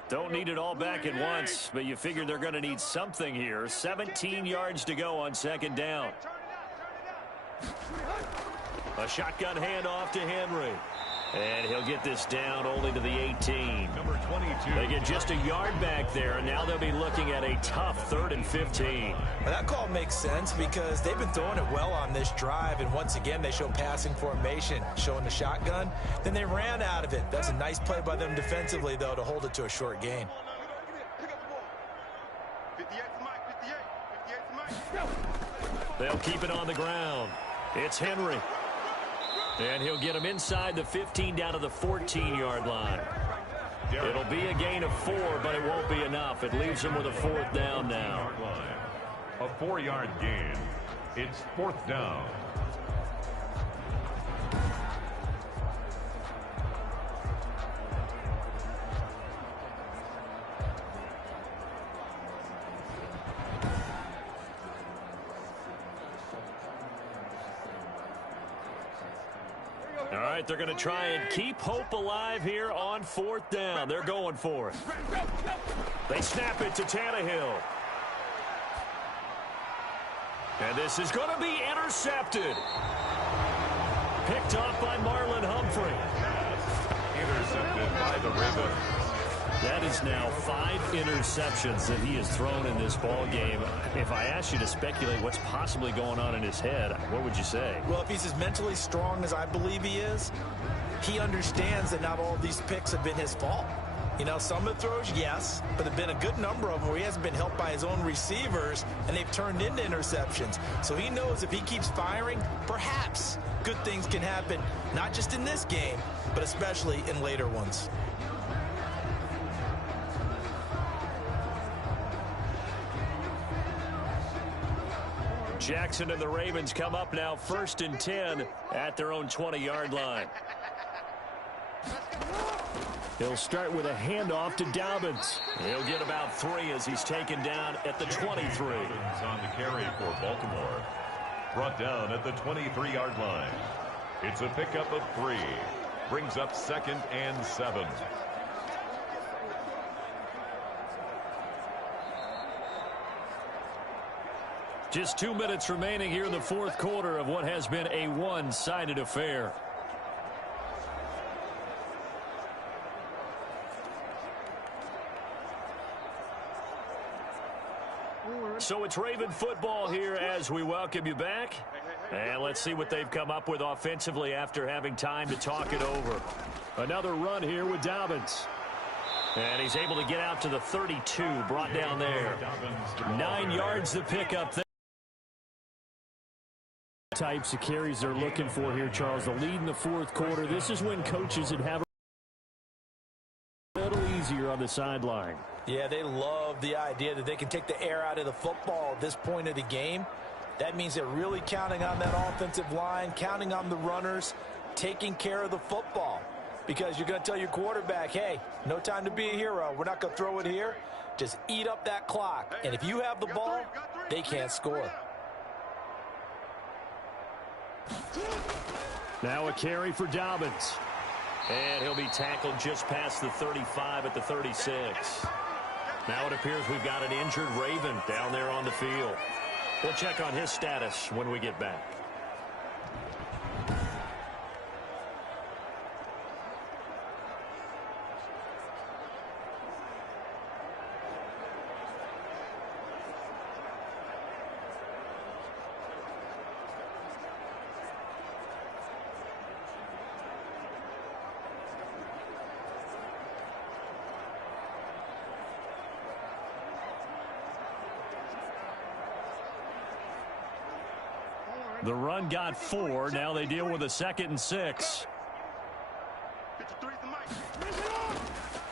Don't need it all back at once, but you figure they're going to need something here. 17 yards to go on 2nd down. A shotgun handoff to Henry. And he'll get this down only to the 18. Number 22. They get just a yard back there, and now they'll be looking at a tough 3rd and 15. Well, that call makes sense because they've been throwing it well on this drive, and once again, they show passing formation, showing the shotgun. Then they ran out of it. That's a nice play by them defensively, though, to hold it to a short gain. They'll keep it on the ground. It's Henry. And he'll get him inside the 15 down to the 14-yard line. It'll be a gain of 4, but it won't be enough. It leaves him with a 4th down now. A 4-yard gain. It's 4th down. All right, right, they're going to try and keep hope alive here on 4th down. They're going for it. They snap it to Tannehill. And this is going to be intercepted. Picked off by Marlon Humphrey. Intercepted by the Ravens. That is now 5 interceptions that he has thrown in this ball game. If I asked you to speculate what's possibly going on in his head, what would you say? Well, if he's as mentally strong as I believe he is, he understands that not all of these picks have been his fault. You know, some of the throws, yes, but there have been a good number of them where he hasn't been helped by his own receivers, and they've turned into interceptions. So he knows if he keeps firing, perhaps good things can happen, not just in this game, but especially in later ones. Jackson and the Ravens come up now 1st and 10 at their own 20-yard line. He'll start with a handoff to Dobbins. He'll get about 3 as he's taken down at the 23. On the carry for Baltimore. Brought down at the 23-yard line. It's a pickup of 3. Brings up 2nd and 7. Just 2 minutes remaining here in the 4th quarter of what has been a one-sided affair. So it's Raven football here as we welcome you back. And let's see what they've come up with offensively after having time to talk it over. Another run here with Dobbins. And he's able to get out to the 32, brought down there. 9 yards to pick up there. Types of carries they're looking for here, Charles. The lead in the 4th quarter. This is when coaches would have a little easier on the sideline. Yeah, they love the idea that they can take the air out of the football at this point of the game. That means they're really counting on that offensive line, counting on the runners, taking care of the football. Because you're going to tell your quarterback, hey, no time to be a hero. We're not going to throw it here. Just eat up that clock. And if you have the ball, they can't score. Now a carry for Dobbins. And he'll be tackled just past the 35 at the 36. Now it appears we've got an injured Raven down there on the field. We'll check on his status when we get back. The run got 4. Now they deal with a 2nd and 6.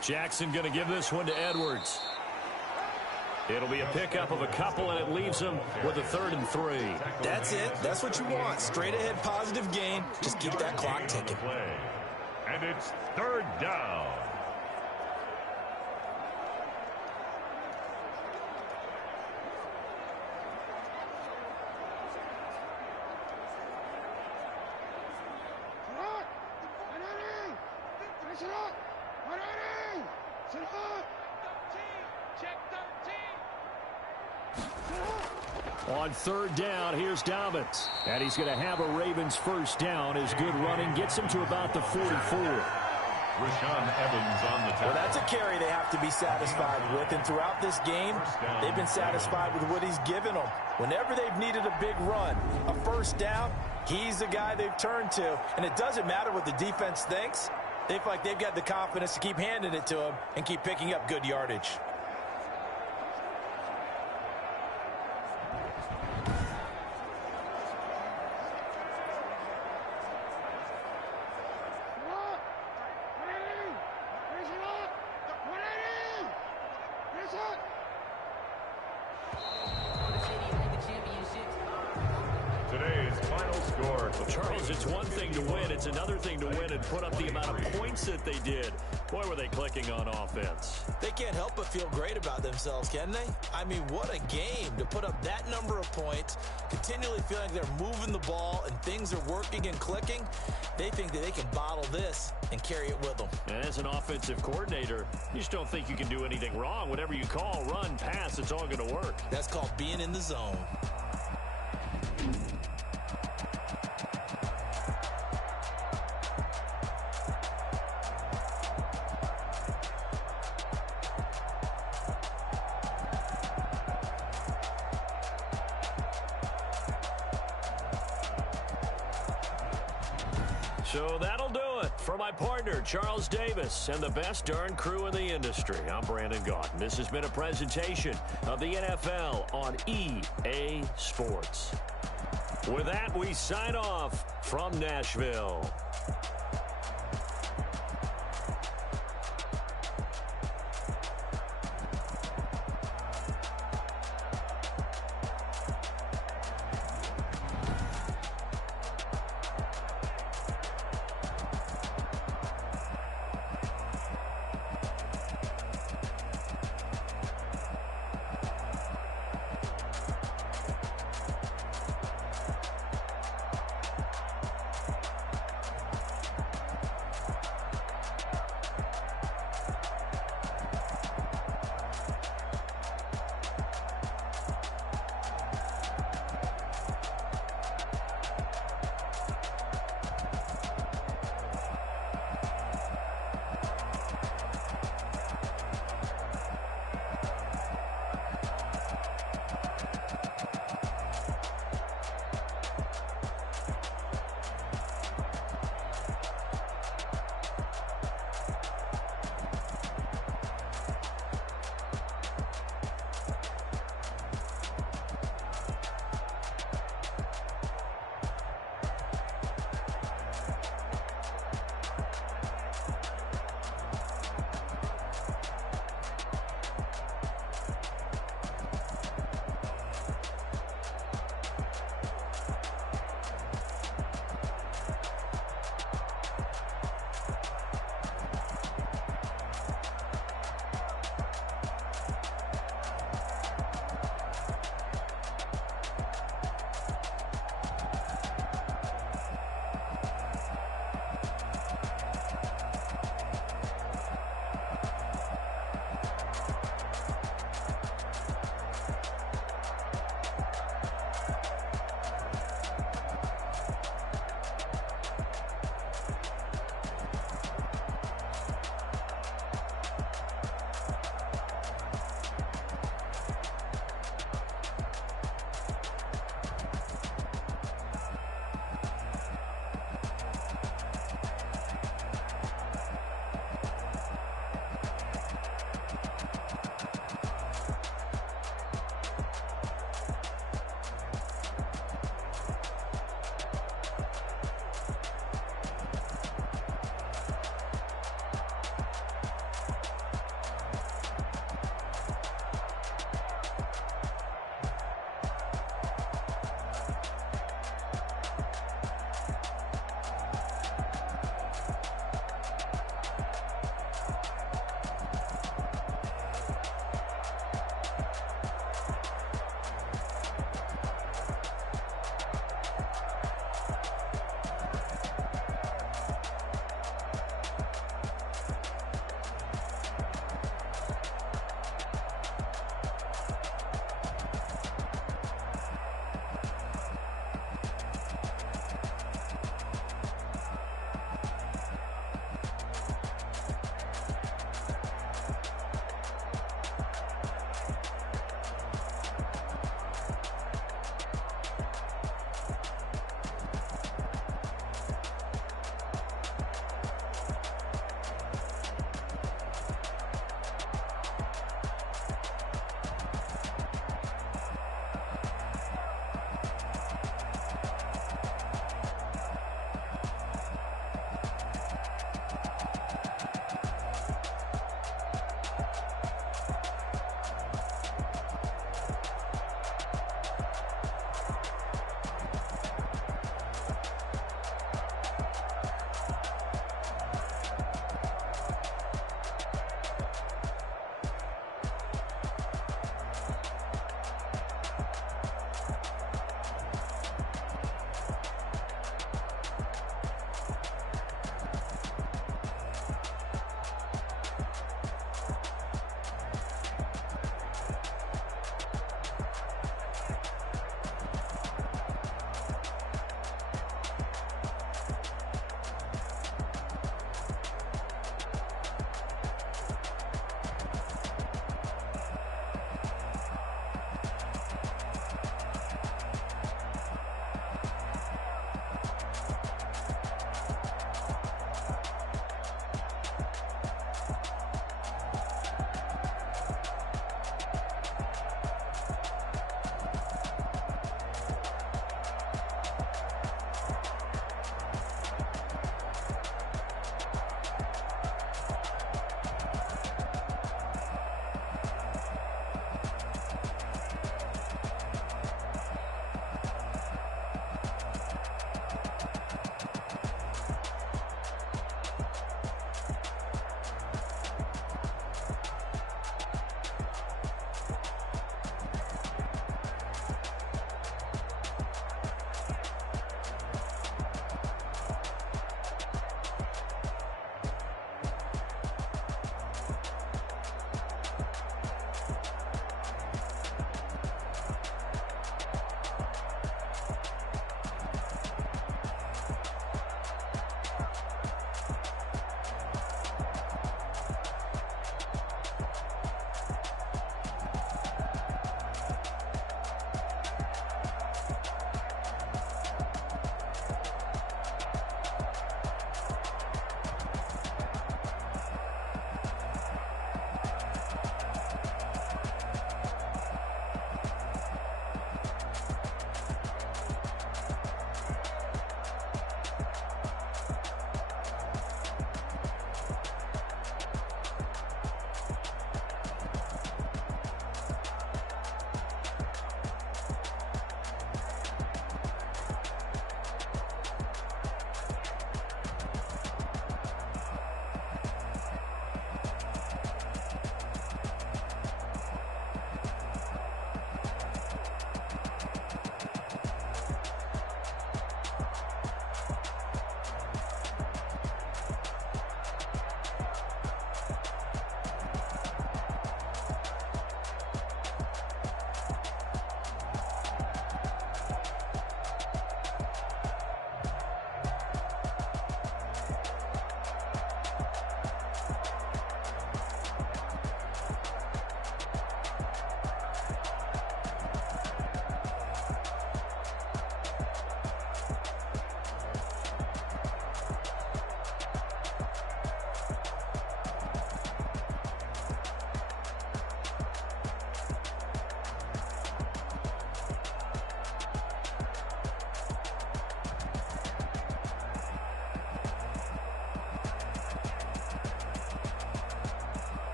Jackson going to give this one to Edwards. It'll be a pickup of a couple, and it leaves him with a 3rd and 3. That's it. That's what you want. Straight ahead positive gain. Just keep that clock ticking. And it's 3rd down. On 3rd down, here's Dobbins. And he's going to have a Ravens 1st down. His good running gets him to about the 44. Rashaan Evans on the tackle. Well, that's a carry they have to be satisfied with. And throughout this game, they've been satisfied with what he's given them. Whenever they've needed a big run, a 1st down, he's the guy they've turned to. And it doesn't matter what the defense thinks. They feel like they've got the confidence to keep handing it to him and keep picking up good yardage. Charles, it's one thing to win. It's another thing to win and put up the amount of points that they did. Boy, were they clicking on offense. They can't help but feel great about themselves, can they? I mean, what a game to put up that number of points, continually feeling like they're moving the ball and things are working and clicking. They think that they can bottle this and carry it with them. And as an offensive coordinator, you just don't think you can do anything wrong. Whatever you call, run, pass, it's all going to work. That's called being in the zone. So that'll do it for my partner, Charles Davis, and the best darn crew in the industry. I'm Brandon Gaudin. This has been a presentation of the NFL on EA Sports. With that, we sign off from Nashville.